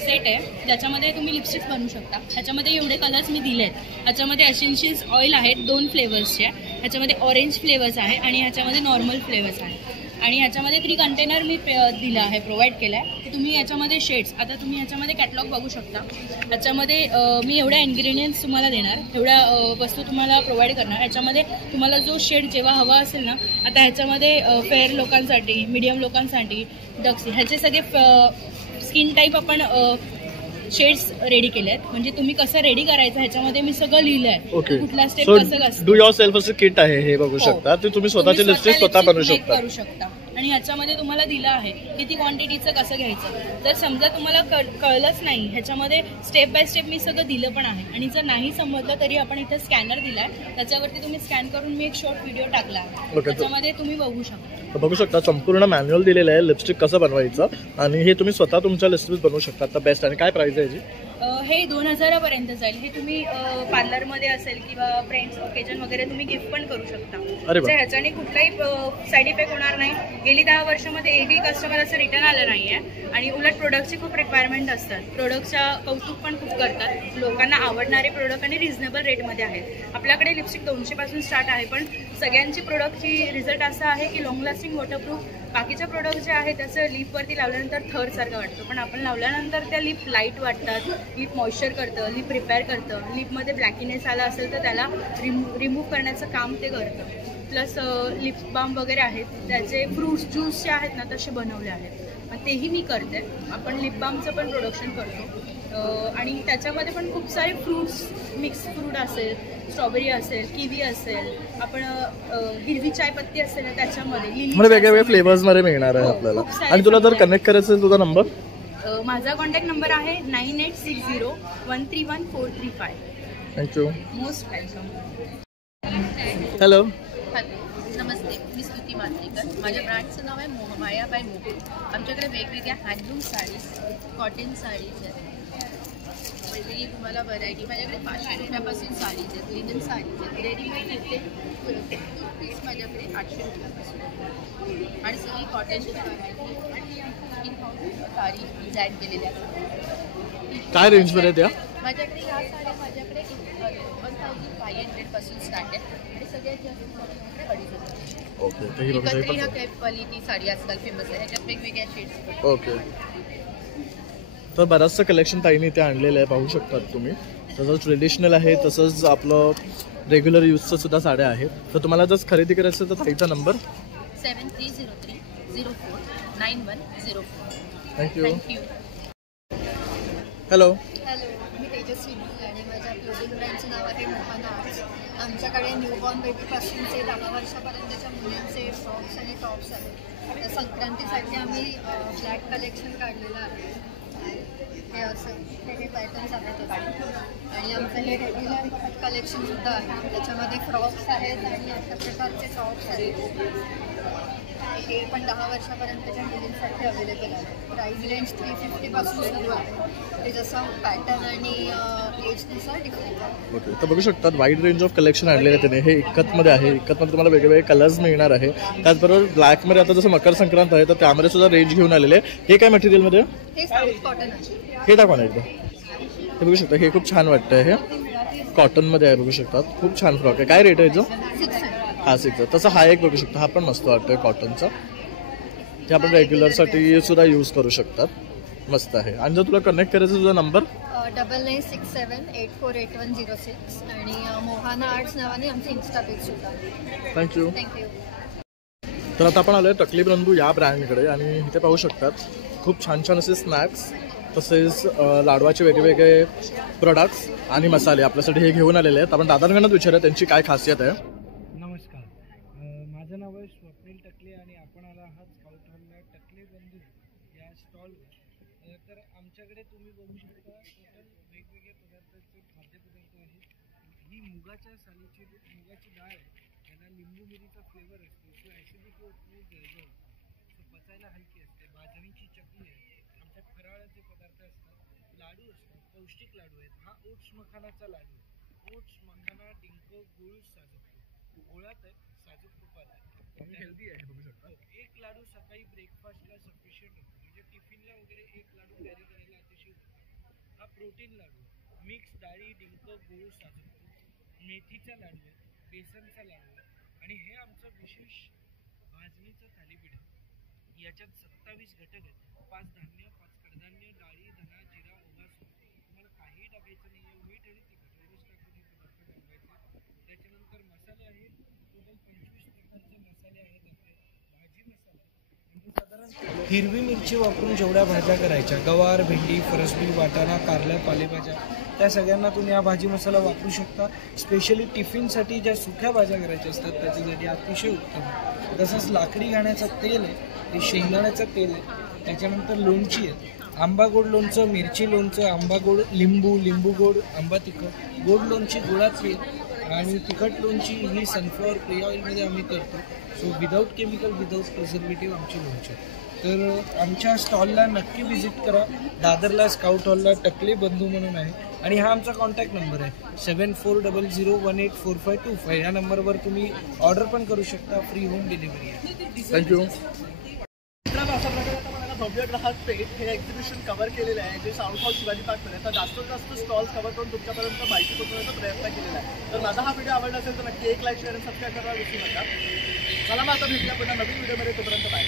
सेट आहे, ज्याच्यामध्ये तुम्ही लिपस्टिक्स बनवू शकता. ह्याच्यामध्ये एवढे कलर्स मी दिले आहेत. ह्याच्यामध्ये एसेन्शियल्स ऑइल आहेत 2 फ्लेवर्सचे. ह्याच्यामध्ये ऑरेंज फ्लेवर्स आहे आणि ह्याच्यामध्ये नॉर्मल फ्लेवर्स आहे. आणि ह्याच्यामध्ये 3 कंटेनर मी दिला आहे, प्रोव्हाइड केला आहे की तुम्ही ह्याच्यामध्ये शेड्स, आता तुम्ही ह्याच्यामध्ये कॅटलॉग बघू शकता. ह्याच्यामध्ये मी एवढ्या इन्ग्रेडियंट्स तुम्हाला देणार, एवढ्या वस्तू तुम्हाला प्रोव्हाइड करणार. ह्याच्यामध्ये तुम्हाला जो शेड जेव्हा हवा असेल ना, आता ह्याच्यामध्ये फेअर लोकांसाठी, मीडियम लोकांसाठी, डक्सी, ह्याचे सगळे स्किन टाईप आपण शेड्स रेडी केले आहेत. म्हणजे तुम्ही कसं रेडी करायचं ह्याच्यामध्ये मी सगळं लिहिलं आहे. कुठला स्टेप कसं असतं. डू योर सेल्फ असं किट आहे हे बघू शकता. ते तुम्ही स्वतःचे लिपस्टिक स्वतः बनवू शकता. आणि ह्याच्यामध्ये तुम्हाला दिलं आहे किती क्वांटिटीचं कसं घ्यायचं. जर समजा तुम्हाला कळलंच नाही, ह्याच्यामध्ये स्टेप बाय स्टेप मी सगळं दिलं पण आहे. आणि जर नाही समजलं तरी आपण इथे स्कॅनर दिलाय, त्याच्यावरती तुम्ही स्कॅन करून मी एक शॉर्ट व्हिडिओ टाकला आहे, त्याच्यामध्ये तुम्ही बघू शकता. संपूर्ण मॅन्युअल दिलेलं आहे लिपस्टिक कसं बनवायचं, आणि हे तुम्ही स्वतः तुमच्या लिपस्टिक बनवू शकता. आता बेस्ट. आणि काय प्राइस आहे याची? हे 2000 पर्यंत जाईल. हे तुम्ही पार्लरमध्ये असेल किंवा फ्रेंड्स ओकेजन वगैरे तुम्ही गिफ्ट पण करू शकता. ह्याच्याने कुठलाही साईड इफेक्ट होणार नाही. गेली 10 वर्षामध्ये एकही कस्टमर असं रिटर्न आलं नाहीये. आणि उलट प्रोडक्टची खूप रिक्वायरमेंट असतात. प्रोडक्टच्या कौतुक पण खूप करतात. लोकांना आवडणारे प्रोडक्ट आणि रिझनेबल रेटमध्ये आहेत. आपल्याकडे लिपस्टिक 200 पासून स्टार्ट आहे, पण सगळ्यांची प्रोडक्टची रिझल्ट असा आहे की लॉंग लास्टिंग, वॉटरप्रूफ. बाकीच्या प्रोडक्ट जे आहे त्याचं लिपवरती लावल्यानंतर थरसारखं वाटतं, पण आपण लावल्यानंतर त्या लिप लाईट वाटतात. लिप मॉइश्चर करतं, लिप रिपेअर करतं. लिपमध्ये ब्लॅकिनेस आला असेल तर त्याला रिमूव्ह करण्याचं काम ते करतं. प्लस लिप बाम वगैरे आहेत, त्याचे फ्रूट्स ज्यूस जे आहेत ना तसे बनवले आहेत, मग तेही मी करते. आपण लिप बामचं पण प्रोडक्शन करतो. आणि त्याच्यामध्ये पण खूप सारे फ्रूट्स, मिक्स फ्रूट असेल, स्ट्रॉबेरी असेल, किवी असेल, आपण हिरवी चायपत्ती असेल ना त्याच्यामध्ये वेगवेगळे फ्लेवर्स मध्ये मिळणार आहे आपल्याला. आणि तुला जर कनेक्ट करायचं असेल तुझा नंबर? माझा कॉन्टॅक्ट नंबर आहे 9860131435. थँक्यू. Most welcome. हॅलो. नमस्ते, मी स्तुती मात्रेकर. माझ्या ब्रँडचं नाव आहे माया बाय मोहन. आमच्याकडे वेगवेगळ्या हँडलूम साडीज, कॉटन साडीज आहेत, वेगवेगळी तुम्हाला व्हरायटी. माझ्याकडे 500 रुपयापासून साडीज आहेत, लिनन साडीज आहेत, रेडीमेड येते पीस माझ्याकडे 800 रुपयापासून. आणि सगळी कॉटनची व्हरायटी आणि साडी डिझाईन केलेल्या आहेत. काय रेंजमध्ये त्या? माझ्याकडे ह्या साड्या माझ्याकडे 1500 पासून स्टार्ट आहे, आणि सगळ्यात जास्त माझ्याकडे 2500. ओके. कतरिना कैफ क्वालिटी साडी आजकाल फेमस आहे, ह्याच्यात वेगवेगळ्या शेड्स. ओके. तर बराचसं कलेक्शन ताईने इथे आणलेलं आहे, पाहू शकतात तुम्ही. तसंच ट्रेडिशनल आहे, तसंच आपलं रेग्युलर यूजचं सुद्धा साड्या आहेत. तर तुम्हाला जर खरेदी करायचं तर ताईचा नंबर 7303049104. थँक्यू. हॅलो, मी तेजस्वी आणि माझ्या क्लोथिंग ब्रँडचं नाव आहे मोहन आर्ट्स. आमच्याकडे न्यूबॉर्न बेबीपासूनचे 10 वर्षापर्यंतच्या मुलांचे फ्रॉक्स आणि टॉप्स आहेत. तर संक्रांतीसाठी आम्ही ब्लॅक कलेक्शन काढलेलं आहे. हे असं हे पॅटर्न्स आहेत आणि आमचं हे रेग्युलर कलेक्शनसुद्धा आहे. त्याच्यामध्ये फ्रॉक्स आहेत आणि अशा प्रकारचे टॉप्स आहेत. हे पण 10 वर्षापर्यंतच्या मुलींसाठी अवेलेबल आहे. प्राईस रेंज 350 पासून सुरू आहे. ते जसं पॅटर्न आणि एजनुसार डिफरंट आहे. ओके. तर बघू शकतात वाईड रेंज ऑफ कलेक्शन आणलेलं आहे त्याने. हे इक्कतमध्ये आहे. इक्कतमध्ये तुम्हाला वेगवेगळे कलर्स मिळणार आहे. त्याचबरोबर ब्लॅकमध्ये आता जसं मकर संक्रांत आहे तर त्यामध्ये सुद्धा रेंज घेऊन आलेले आहे. हे काय मटेरियलमध्ये? हे साऊथ कॉटन आहे. हे टाका ना एकदा. हे बघू शकता, हे खूप छान वाटतं. हे कॉटनमध्ये आहे, बघू शकतात. खूप छान फ्रॉक आहे. काय रेट आहे जो? 600. तसं हा एक बघू शकता, हा पण मस्त वाटतोय कॉटनचा. ते आपण रेग्युलरसाठी सुद्धा यूज करू शकतात. मस्त आहे. आणि जर तुला कनेक्ट करायचं तुझा नंबर 9967848106 आणि मोहाना आर्ट्स नावाने आमचं इन्स्टा पेज सुद्धा आहे. थँक्यू. तर आता आपण आलोय तकलीफ रंदू या ब्रँडकडे आणि इथे पाहू शकतात खूप छान छान असे स्नॅक्स तसेच लाडवाचे वेगवेगळे प्रोडक्ट्स आणि मसाले आपल्यासाठी हे घेऊन आलेले आहेत. आपण दादांकडून विचारूया त्यांची काय खासियत आहे. नमस्कार, माझं नाव आहे स्वप्नील टकले आणि आपण आला आहात स्काउट हॉलला टकले बंधू या स्टॉलवर. तर आमच्याकडे तुम्ही बघू शकता वेगवेगळे पदार्थाचे खाद्यपदार्थ आहेत. ही मुगाची डाळ आहे, त्याला लिंबू मिरीचा फ्लेवर असतो, सो ॲसिडिटी होत नाही, जळजळ सो पचायला हलकी असते. भाजणीची चटणी आहे, आमच्या फराळाचे पदार्थ असतात, लाडू असतात, पौष्टिक लाडू आहेत. हा ओट्स मखानाचा लाडू आहे. ओट्स मखाना, डिंक, गुळ, साजूक गोळात आहे, साजूक तुपात आहे, हेल्दी आहे. बघू शकता एक लाडू सकाळी ब्रेकफास्टला सफिशियंट होतो, म्हणजे टिफिनला वगैरे एक लाडू कॅरी करायला अतिशय होतो. हा प्रोटीन लाडू आहे, मिक्स डाळी, डिंक, गुळ, साजूक तूप, मेथीचा लाडू आहे, बेसनचा लाडू आहे आणि हे आमचं विशेष भाजणीचं थालीपीठ आहे. याच्यात 27 घटक आहेत, 5 धान्य, 5 कडधान्य, डाळी, धना, जिरा, ओवा, सूप. तुम्हाला काही टाकायचं नाही आहे, मीठ आणि तिखट एवढंच टाकून हे पदार्थ बनवायचे. त्याच्यानंतर मसाले आहेत, टोटल 25 प्रकारचे मसाले आहेत आपले. भाजी मसाला म्हणजे साधारण हिरवी मिरची वापरून जेवढ्या भाज्या करायच्या, गवार, भेंडी, फरसबी, वाटाणा, कारल्या, पालेभाज्या, त्या सगळ्यांना तुम्ही हा भाजी मसाला वापरू शकता. स्पेशली टिफिनसाठी ज्या सुक्या भाज्या करायच्या असतात त्याच्यासाठी अतिशय उत्तम आहे. तसंच लाकडी घाण्याचं तेल आहे, ते शेंगदाण्याचं तेल आहे. त्याच्यानंतर लोणची आहे, आंबा गोड लोणचं, मिरची लोणचं, आंबा गोड, लिंबू गोड, आंबा तिखट, गोड लोणची गुळाची आणि तिखट लोणची ही सनफ्लॉवर फ्री ऑइलमध्ये आम्ही करतो. So without chemical, without preservative आमची लोणची. तर आमच्या स्टॉलला नक्की व्हिजिट करा. दादरला स्काउट हॉलला टकले बंधू म्हणून आहे आणि हा आमचा कॉन्टॅक्ट नंबर आहे 7400184525. या नंबरवर तुम्ही ऑर्डर पण करू शकता, फ्री होम डिलिव्हरी आहे. थँक्यू. अशा प्रकारे आता मला भव्य ग्राहक पेठ हे एक्झिबिशन कव्हर केलेलं आहे, जे साऊथ हॉल शिवाजी पार्कमध्ये. आता जास्तीत जास्त स्टॉल्स कव्हर करून तुमच्यापर्यंत माहिती पोहोचवण्याचा प्रयत्न केलेला आहे. तर माझा हा व्हिडिओ आवडला असेल तर नक्की एक लाईक, शेअर आणि सबस्क्राईब करायला विसरू नका. चला मग आता भेटूया पुन्हा नवीन व्हिडिओमध्ये. तोपर्यंत बाय.